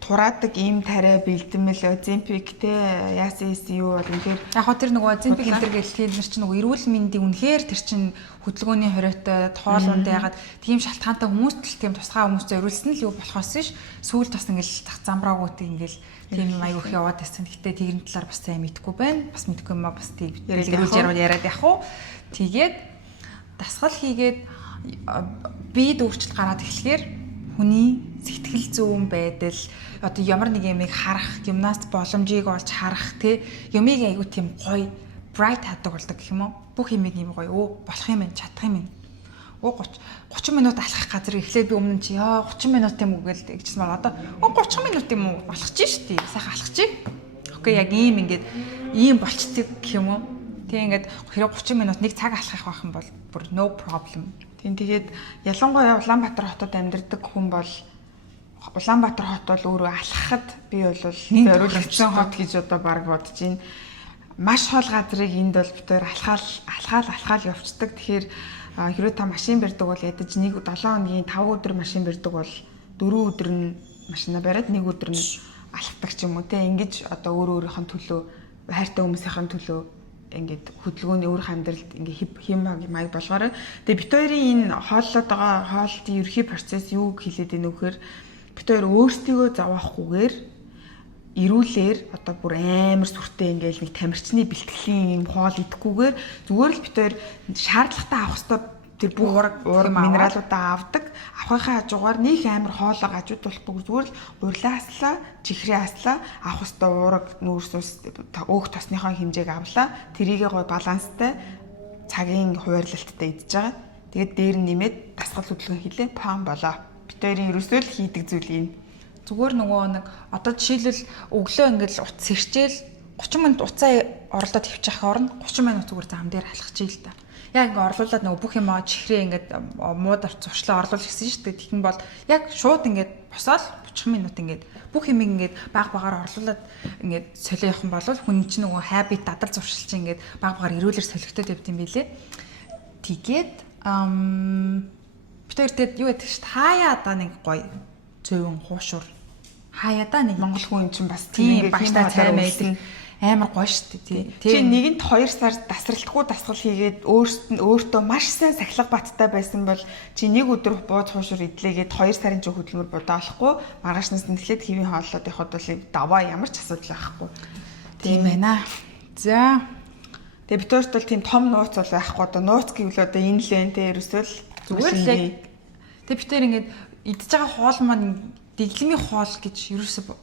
тураадаг ийм тариа бэлдэмэл Ozempic те яасан юу бол үнэхээр яг хоо тэр нөгөө Ozempic энэ төр гэл тэр чинь нөгөө эрүүл мэндийн үнэхээр тэр чинь хөдөлгөөний хориотой тоолонд ягаад тийм шалтгаантай хүмүүст л тийм тусгай хүмүүст зориулсан л юу болохоос биш сүүл тус ингээл замбраагууд ингээл тийм аяг их яваад байсан. Гэтэ тэгрэн талаар бас сайн мэдгүй байна. Бас мэдгүй юм аа бас тийм яриад явах уу. Тэгээд дасгал хийгээд бие дүүрчил гараад эхлэхээр хүний сэтгэл зүйн байдал одоо ямар нэг юмыг харах, гимнаст боломжийг олж харах те юмыг айгуу тийм гоё bright хадаг болдог гэх юм уу? Бүх юмыг юм гоё болох юм байна, чадах юм байна. 30 минут алхах газар эхлээд би өмнө чи 30 минут юм уу гэж тэгчихсэн бол одоо 30 минут юм уу алхаж штий. Сайхан алхачих. Окей яг ийм ингээд ийм болцдог гэх юм уу? Тэг ингээд хэрэг 30 минут 1 цаг алхах байх юм бол бүр no problem. Тэгээд ялангуяа Улаанбаатар хотод амьдардаг хүн бол Улаанбаатар хот бол өөрөө алхахад би бол зориулсан хот гэж одоо баг бодож байна. Маш хол газрыг энд бол битээр алхаал явцдаг. Тэгэхээр хэрвээ та машин барьдаг бол ядаж 7 хоногийн 5 өдөр машин барьдаг бол 4 өдөр нь машина бариад 1 өдөр нь алхдаг ч юм уу те. Ингэж одоо өөрийнхөө төлөө хайртай хүмүүсийн төлөө ингээд хөдөлгөөний өөрийнх амьдралд ингээд хим маяг болгоорой. Тэгээ бит хоёрын энэ хооллоод байгаа хоолтын ерхий процесс юу хэлээд байна вэ гэхээр бит хоёр өөрсдийгөө зовоохгүйгээр эрүүлэр одоо бүр амар сүртэй ингээд нэг тамирчны бэлтгэлийн юм хоол идэхгүйгээр зүгээр л бит хоёр шаардлагатай авах ёстой тэр бүх уурга минералуудаа авдаг. Авахынхаа хажуугаар нэг амар хоолоо гажууд болохгүй зүгээр л урьлаа аслаа, чихрээ аслаа, авах ёстой уурга нүүрс ус өөх тосныхоо хэмжээг авлаа. Тэрийгээ гой баланстай цагийн хуваарлалттай идж байгаа. Тэгээд дээр нь нэмээд дасгал хөдөлгөөн хийлээ пам болоо. Бид хоёрын ерөөсөө л хийдэг зүйл юм. Зүгээр нөгөө нэг одоо жишээлбэл өглөө ингээд утас сэрчээл 30 минут уцаа оролдоод тавьчих орно 30 минут зүгээр зам дээр алхах чийл та. Яг ингээд орлуулад нөгөө бүх юм чихрээ ингээд мууд зуршлаа орлуул гэсэн шүү дээ. Тэгэн бол яг шууд ингээд босоод 30 минут ингээд бүх юм ингээд баг багаар орлуулад ингээд солио явах юм бол хүн чинь нөгөө habit дадар зуршил чинь ингээд баг багаар эрүүлэр солигдоод явд юм билэ. Тэгээд бид хоёр тэгээд юу гэдэг чинь хаяа да нэг гоё зөөвөн хуушур хаяа да нэг монгол хүн чинь бас тийм багштай цаймаа идэг амар гоё шүү дээ. Чи нэгэнд 2 сар дасралтгүй дасгал хийгээд өөртөө маш сайн сахилга баттай байсан бол чи нэг өдөр бууз хуушур идлээгээд 2 сарын ч хөдөлмөр бодоолохгүй маргаашнаас нь эхлээд хэвийн хооллоод явахд бол даваа ямар ч асуудал байхгүй. Тийм байна. За тэгээ бид хоёрт бол тийм том нууц бол байхгүй. Одоо нууц гэвэл одоо энэ л энэ тэ ерөөсөл зүгээр л тэгээ бид хоёр ингээд идж байгаа хоол маань дэглэмийн хоол гэж ерөөсөө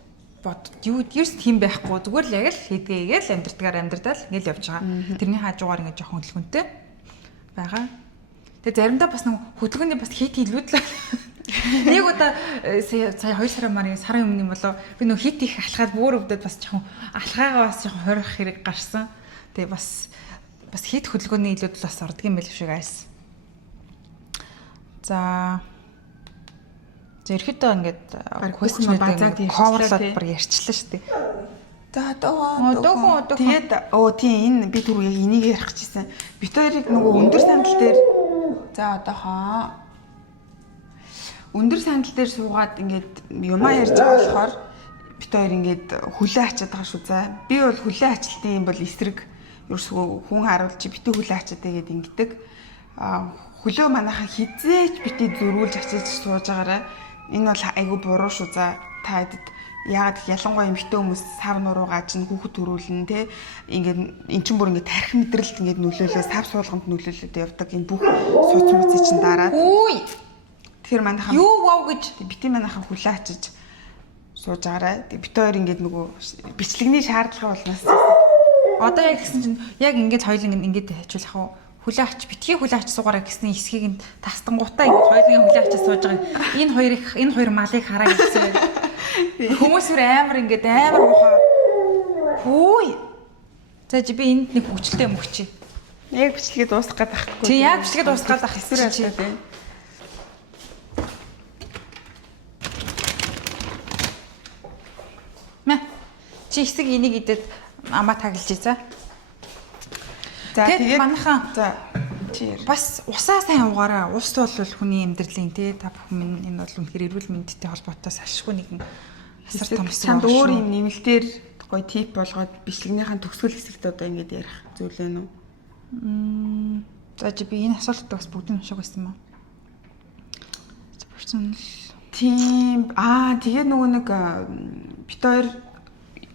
юу ерөөс тийм байхгүй зүгээр л яг л хийдгээгээл амьдрал ингээл явж байгаа. Тэрний хажуугаар ингээд жоохон хөдөлгөөнтэй байгаа. Тэгээ заримдаа бас нэг хөдөлгөөний бас хит илүүд л нэг удаа сая 2 сарын өмнө болоо би нөх хит их алхаад бүр өвдөд бас жоохон алхаагаа бас жоохон хорих хэрэг гарсан. Тэгээ бас хит хөдөлгөөний илүүд л бас ордог юм байл шиг айс. За ерөөхдөө ингээд question базаад coverлоод бүр ярьчлаа шүү дээ. За дөө. Тэгээд тийм энэ би түрүү яг энийг ярих гэжсэн. Бит хоёрыг нөгөө өндөр сандал дээр за одоохоо өндөр сандал дээр суугаад ингээд юмаа ярьж байгаа болохоор бит хоёр ингээд хүлээ ачаад байгаа шүү за. Би бол хүлээ ачилтын юм бол эсрэг ерөөсөө хүн харуулж битээ хүлээ ачаад тэгээд ингэдэг. Хөлөө манайхан хизээч битээ зөрүүлж ачиж сууж байгаараа энэ бол айгүй буруу шүү за. Та хэд яагаад ялангуяа эмэгтэй хүмүүс сав нуруугаа чинь хүүхэд төрүүлнэ те ингээд эн чинь бүр ингээд тарих мэдрэлт ингээд нөлөөлөө сав суулгамд нөлөөлөд явдаг энэ бүх сууц мууцыг чинь дараад тэгэхээр манайхан юу вау гэж битээ манайхан хүлээ ачиж сууж байгаараа бит хоёр ингээд нөгөө бичлэгний шаардлага болноос одоо яг гэсэн чинь яг ингээд хоёул ингээд хажуулах уу хүлээч битгий хүлээч суугаараа гэсэн эсхийг нь тастангуудаа ингэ хоёулын хүлээч сууж байгаа. Энэ хоёр малыг хараа гэсэн. Хүмүүс амар ингээд амар муухай. Хөөе. За би энд нэг хүчлээ мөгчээ. Яг бичлэгээ дуусгах гээд байхгүй. Чи яг бичлэгээ дуусгаад ах эсвэл тийм. Чи хэсэг энийг идэд амаа таглаж за. Тэгээд манайхан за чи бас усаа сайн уугаараа. Ус бол хүний амьдралын те та бүхэн энэ бол үнэхээр эрүүл мэндтэй холбоотой салшгүй нэгэн асар том хэсэг. Чанд өөр юм нэмэлтээр гоё тип болгоод бичлэгнийхэн төгсгөл хэсэгт одоо ингэж ярих зүйл вэ нүү? За би энэ асуултад бас бүгдийг уншиг байсан юм аа. Personal тийм тэгээд нөгөө нэг бит хоёр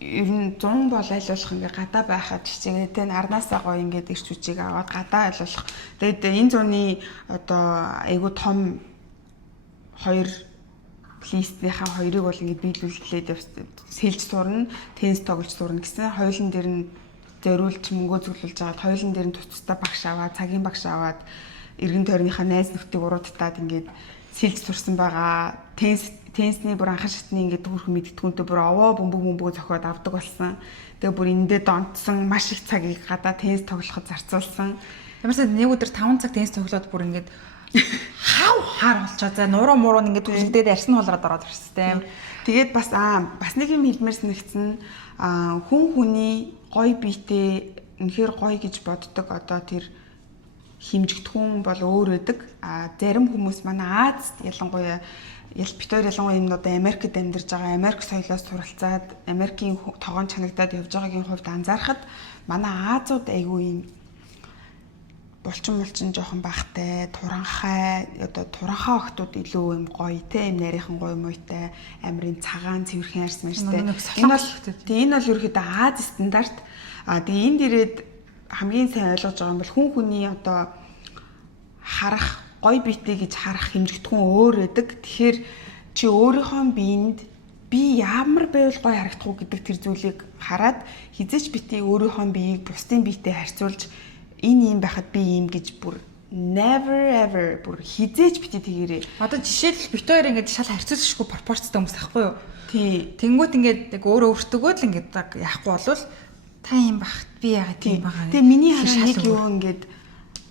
ер нь 100 бол айлуулах ингээ гадаа байхад чичээгээ тэ нарнаасаа гоё ингээд ирч үчиг аваад гадаа айлуулах. Тэгээд энэ зууны одоо айгуу том хоёр листнийхаа хоёрыг бол ингээд биелүүлээд сэлж сурна, теннис тоглож сурна гэсэн. Хоёулын дээр нь зориулж мөнгөө зөвлөж жагаад хоёулын дээр нь тусдаа багш аваад, цагийн багш аваад эргэн тойрныхаа найз нөхдийг уруудтаад ингээд сэлж сурсан байгаа. Теннисний бүр анхан шатны ингээд төрх мэдтгүнтэй бүр овоо бөмбөг зохиод авдаг болсон. Тэгээ бүр эндээ донтсон маш их цагийг гадаа теннис тоглоход зарцуулсан. Ямарсаа нэг өдөр 5 цаг теннис тоглоод бүр ингээд хаар болчоо. За нуруу муруу ингээд хүлдээд арьсан хулраад ороод ирсэн. Тэгээд бас нэг юм хэлмээр санагдсан. Хүн хүний гоё биетэй үнэхээр гоё гэж боддог одоо тэр химжигдэхүүн бол өөр байдаг. Зарим хүмүүс манай Азад ялангуяа бит хоёр ялангуяа энэ одоо Америкт амьдарч байгаа Америк соёлоос суралцаад Америкийн тогоон чанагдаад явж байгаагийн хувьд анзаархад манай Азууд айгүй юм булчин жоохон бахтай, туранхай одоо туранхай охтууд илүү юм гоё те юм нарийнхан гоё муутай, амрын цагаан цэвэрхэн арс мэрстэй. Энэ бол ерөөхдөө Аз стандарт. Тэгээ энд ирээд хамгийн сайн ойлгож байгаа юм бол хүн хүний одоо харах гоё биетэй гэж харах хэмжигдэхүүн өөр байдаг. Тэгэхээр чи өөрийнхөө биед би ямар байвал гоё харагдах уу гэдэг тэр зүйлийг хараад хизээч битий өөрийнхөө биеийг бусдын биетэй харьцуулж энэ юм байхад би юм гэж бүр never ever бүр хизээч битий тэгэрээ. Одоо жишээлбэл бит хоёр ингээд шал харьцуулшгүй пропорцтой хүмүүс ахгүй юу? Тий. Тэнгүүт ингээд яг өөрөө өөртөөгөө л ингээд яахгүй болвол та юм багт би яагаад тийм байгаа. Тэгээ миний хараа нэг юу ингээд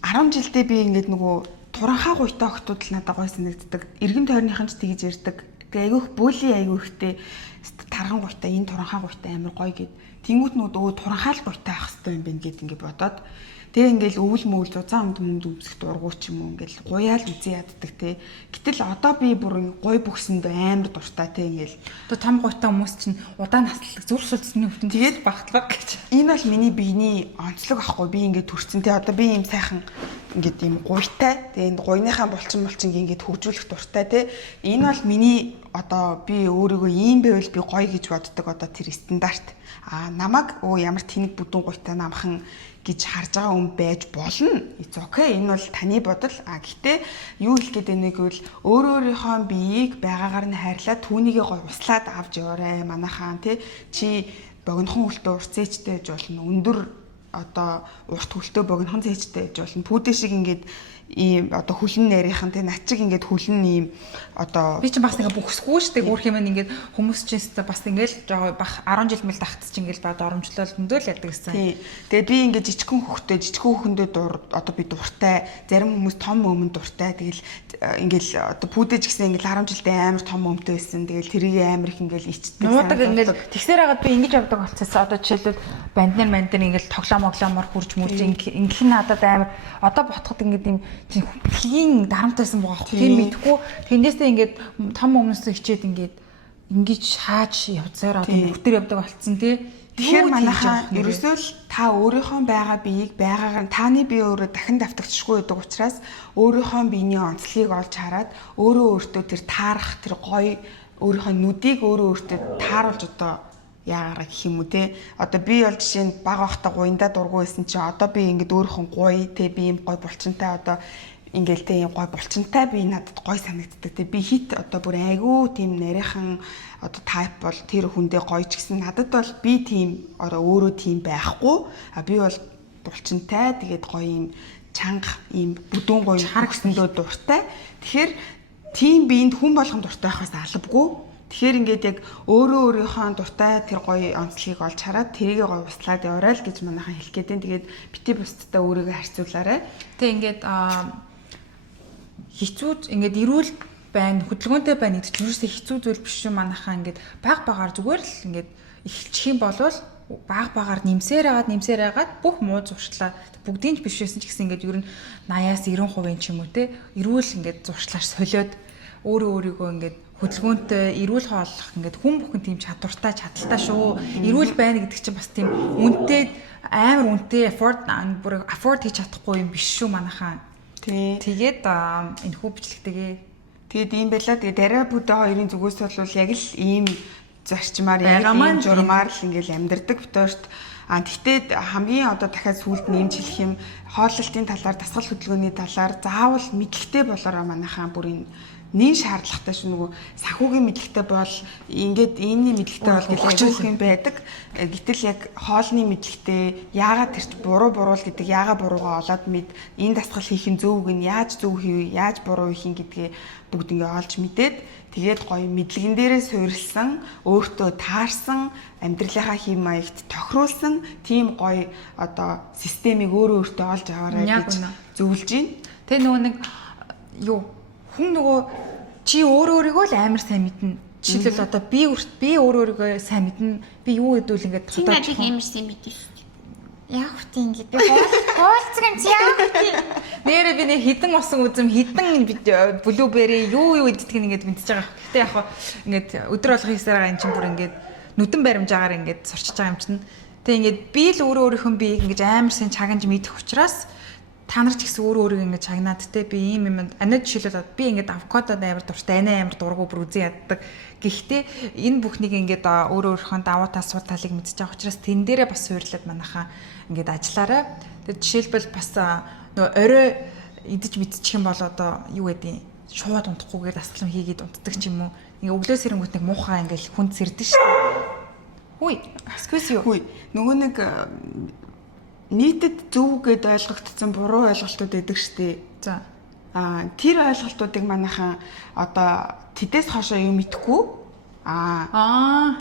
10 жилдээ би ингээд нөгөө туранхай гуйтай охтууд л надад гой санагддаг. Эргэн тойрныхан ч тэгж ярьдаг. Тэгээ айгүйх бүлийн айгүйхтэй тархан гуйтай энэ туранхай гуйтай амар гоё гэд. Тэнгүүт нөгөө туранхай л гуйтай ах хэвээр юм байна гэд ингээд бодоод тэгээ ингээл өвөл мөвөл зузаан өмд өмсөх дургуй ч юм уу ингээл гуяал үзээ яддаг те. Гэтэл одоо би бүр гой бүхсэнд амар дуртай те ингээл. Одоо том гуйтай хүмүүс чинь удаан наслаг зүрх судасны өвтөн тэгээд багтлаг гэж. Энэ бол миний биений онцлог ахгүй би ингээд төрцөн те. Одоо би ийм сайхан ингээд ийм гуйтай. Тэгээ энэ гуйныхаа булчин ингээд хөгжүүлэх дуртай те. Энэ бол миний одоо би өөрийгөө ийм байвал би гоё гэж боддог одоо тэр стандарт. Намайг ямар тэнэг бүдүүн гуйтай намхан гэж харж байгаа хүн байж болно. It's okay. Энэ бол таны бодол. Гэхдээ юу хэлэх гээд байгааг бол өөрийнхөө биеийг байгаагаар нь хайрлаад түүнийгээ гоё услаад авч яваарэ. Манайхаа тий чи богинохон хөлтөө урт зээчтэй байж болно. Өндөр одоо урт хөлтөө богинохон зээчтэй байж болно. Пүүдэ шиг ингээд ийм одоо хүлэн нарийнхан тий над чиг ингээд хүлэн ийм одоо би чинь бас ингээ бүхсгүй шүү дээ гүүрх юм ингээд хүмүүс чинь бас ингээл жоо бах 10 жил мэл тахт чинь ингээл бод оромжлол мөндөөл яадаг гэсэн. Тий. Тэгээд би ингээд жижигхэн хөхөндөө одоо би дуртай, зарим хүмүүс том өмн дуртай. Тэгэл ингээл одоо пүүдэж гэсэн ингээл 10 жилдээ амар том өмтэй байсан. Тэгэл тэрийг амар их ингээл ичдэг. Нуудаг ингээл тэгсээр хагаад би ингэж явдаг болцсон. Одоо жишээлбэл банднер ингээл тоглоомор хурж мөрж ингэх нь надад амар одоо ботход ингээд юм хийн дарамтайсан байгаа хөө тийм мэдгүй тэндээсээ ингээд том өмнөсөө хичээд ингээд ингэж шааж явцаар одоо бүтээр явдаг болцсон тий. Тэгэхээр манайхаа ерөөсөө л та өөрийнхөө байгаа биеийг байгаагаар нь тааны бие өөрөө дахин давтагдчихгүй байдаг учраас өөрийнхөө биений онцлогийг олж хараад өөрөө өөртөө тэр таарах тэр гоё өөрийнхөө нүдийг өөрөө өөртөө тааруулж одоо яагаад гэх юм уу те одоо би бол жишээ нь баг ахта гуйндаа дургу байсан чи одоо би ингээд өөрхөн гуй те би юм гой булчинтай одоо ингээл те юм гой булчинтай би надад гой санагддаг те би хит одоо бүр айгүй тийм нарийнхан одоо тайп бол тэр хүндээ гоё ч гэсэн надад бол би тийм өөрөө тийм байхгүй а би бол булчинтай тэгээд гоё юм чанга юм бүдүүн гоё хөрсөндөө дуртай тэгэхээр тийм биенд хүн болгон дуртай байхаас албагүй. Тэгэхээр ингээд яг өөрийнхөө дуртай тэр гоё онцлогийг олж хараад тэрийгээ гоё услаад яваарай л гэж манайхан хэлэх гээд байна. Тэгээд бити бусдтай өөрийгөө харьцуулаарай. Тэг ингээд хэцүү ингээд эрүүл байна, хөдөлгөөнтэй байна гэдэг чинь юусээ хэцүү зүйл биш шүү манайхаа ингээд баг багаар зүгээр л ингээд эхэлчих юм болвол баг багаар нэмсээр агаад бүх муу зуршлаа бүгдийн ч биш байсан ч гэсэн ингээд ер нь 80-аас 90% ч юм уу те эрүүл ингээд зуршлаар солиод өөрийгөө ингээд хөдөлгөөнтэй эрүүл хооллох ингээд хүн бүхэн тийм чадвартай чадaltaй шүү. Эрүүл байна гэдэг чинь бас тийм үнэтэй амар үнэтэй afford хийж чадахгүй юм биш шүү манайхаа. Тий. Тэгээд энэ хүү бичлэгтэйгээ тэгээд ийм байла. Тэгээд дараа бүдэ хоёрын зүгээс бол яг л ийм зарчмаар ийм журмаар л ингээл амьдардаг битээрт гэхдээ хамгийн одоо дахиад сүлд нэмж хэлэх юм хооллолтын талаар дасгал хөдөлгөөний талаар заавал мэдлэгтэй болоороо манайхаа бүрийн нэн шаардлагатай шүү нөгөө санхүүгийн мэдлэгтэй бол ингээд иймний мэдлэгтэй бол гэж юм байдаг. Гэтэл яг хоолны мэдлэгтэй яагаад тэрч буруу л гэдэг яагаад буруугаа олоод мэд энэ дасгал хийх нь зөв үг нь яаж зөв хийв яаж буруу хийх гэдгээ бүгд ингээд олж мэдээд тэгээд гоё мэдлэгэн дээрээ суурилсан өөртөө таарсан амьдралынхаа хэм маягт тохируулсан тийм гоё одоо системийг өөртөө олж аваарай гэж зөвлөж байна. Тэгээ нөгөө нэг юу хүн нөгөө чи өөрийгөө л амар сайн мэднэ. Жишээлбэл одоо би өөрийгөө сайн мэднэ. Би юу гэдвэл ингээд тодорхой тийм амар сайн мэднэ шүү дээ. Яг хөтэ ингээд би хоолцог юм чи яа. Нэрээ би нэг хідэн усан үзэм хідэн блүүбери юу гэдгийг ингээд мэдчихэж байгаа. Гэтэ яг ингээд өдөр болгох хийсээр байгаа эн чинь бүр ингээд нүдэн баримжаагаар ингээд сурчиж байгаа юм чинь. Тэгээ ингээд би л өөрийнхөө биеийг ингээд амар сайн чагнаж мэдэх учраас та нар ч гэсэн өөрийгөө ингэ чагнаад те би ийм юм анаа жишээлбэл би ингээд авокадод амар дуртай амар дургу бүр үзэн яддаг. Гэхдээ энэ бүхнийг ингээд өөрийнхөө давуу тал сул талыг мэдчих байгаа учраас тэн дээрээ бас суйрлаад манайхаа ингээд ажиллаарай. Тэгээд жишээлбэл бас нөө орой идэж мэдчих юм бол одоо юу гэдэг шууд унтахгүйгээр дасгалан хийгээд унтдаг ч юм уу. Ингээ өглөө сэрэнгүүт нэг муухай ингээл хүнд сэрдэн шүү дээ. Хүй, excuse you. Хүй, нөгөө нэг нийтэд зөв гэд ойлгогдсон буруу ойлголтууд байдаг штеп. За. Тэр ойлголтуудыг манайхан одоо тэдээс хойшоо юм мэдхгүй.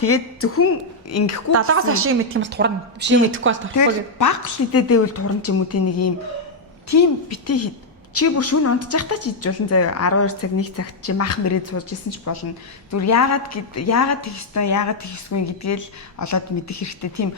Тэгээд зөвхөн ингэхгүй 7-аас хойш юм мэдэх юм бол турна. Биш юм мэдэхгүй бол турахгүй гэдэг. Баг л хэдэдэвэл турна ч юм уу тийм нэг юм тийм бити чи бүр шүүн унтж байхдаа ч хийж болно заяа 12 цаг 1 цагт чи мах мэрээд сууж исэн ч болно. Зүгээр яагаад тэгэх ёстой яагаад тэгхгүй гэдгээл олоод мэдэх хэрэгтэй. Тийм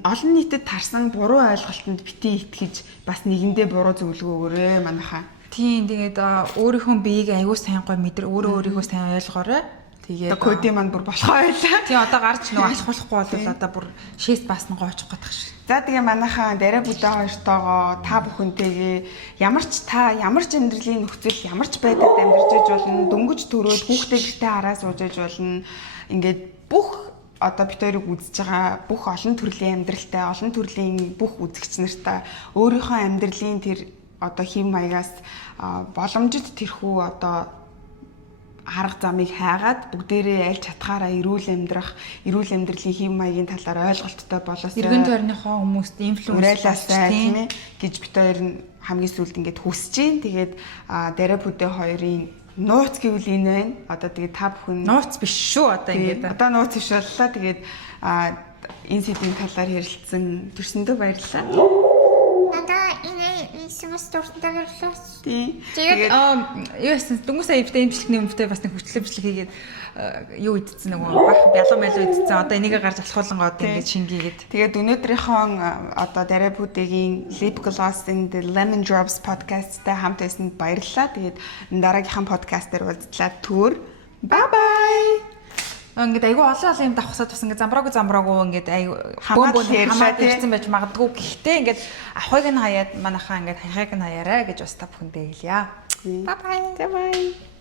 олон нийтэд тарсан буруу ойлголтод бити итгэж бас нэгэндээ буруу зөвлөгөө өгөөрэй манайхаа. Тийм тэгээд өөрийнхөө биеийг аягүй сайн гой мэдэр өөрийгөө сайн ойлгоорой. Тэгээд коди маань бүр болохоо байлаа. Тийм одоо гарч нөгөө алхуулахгүй бол одоо бүр шест баасна гоочих гээд тах шиг. За тэгээ манайхаа дараа бүдэ хоёртоогоо та бүхэнтэйгээ ямар ч амьдралын нөхцөл ямар ч байдлаар амьдарч иж болно. Дөнгөж төрөөд хүүхдээ гэртээ хараа сууж иж болно. Ингээд бүх одоо бид хоёрыг үзэж байгаа бүх олон төрлийн амьдралтай, олон төрлийн бүх үзэгч нартай өөрийнхөө амьдралын тэр одоо хэв маягаас боломжит тэрхүү одоо арга замыг хайгаад бүгдээрээ аль чатгаараа эрүүл амьдралын хэв маягийн талаар ойлголттой болоосой. Иргэн тойрныхоо хүмүүст инфлюенсерсаа тийм ээ гэж бид хоёр нь хамгийн сүүлд ингээд хүсэж байна. Тэгээд Дарай Бүдэ хоёрын нууц гэвэл энэ байна. Одоо тэгээд та бүхэн нууц биш шүү одоо ингээд. Одоо нууц биш боллоо. Тэгээд энэ сэдвийн талаар ярилцсан төрсөндөө баярлалаа. Надаа энэ SMS дуртай гэрлээ. Тэгээд юу яасан дөнгөж сая ивдээ имжлэхний өмнөдөө бас нэг хөтлөмжлэг хийгээд юу идсэн нөгөө бах бялуу мэлүү идсэн. Одоо энийг гарч алхуулангоо одоо ингээд шингээгээд. Тэгээд өнөөдрийнхөө одоо Дарай Бүдэгийн Lip Gloss in the Lemon Drops podcast-тай хамт байсанд баярлалаа. Тэгээд дараагийнхаа подкаст-аар уулзлаа. Түр. Bye bye. Ингээд айгүй олон юм давхсаад бас ингээд замбраагүй ингээд айгүй хамаад ирсэн байж магадгүй. Гэхдээ ингээд ахыг нь хаяад манайхаа ингээд хаяхыг нь хаяарай гэж бас та бүхэндээ хэлье. Bye bye. Bye bye.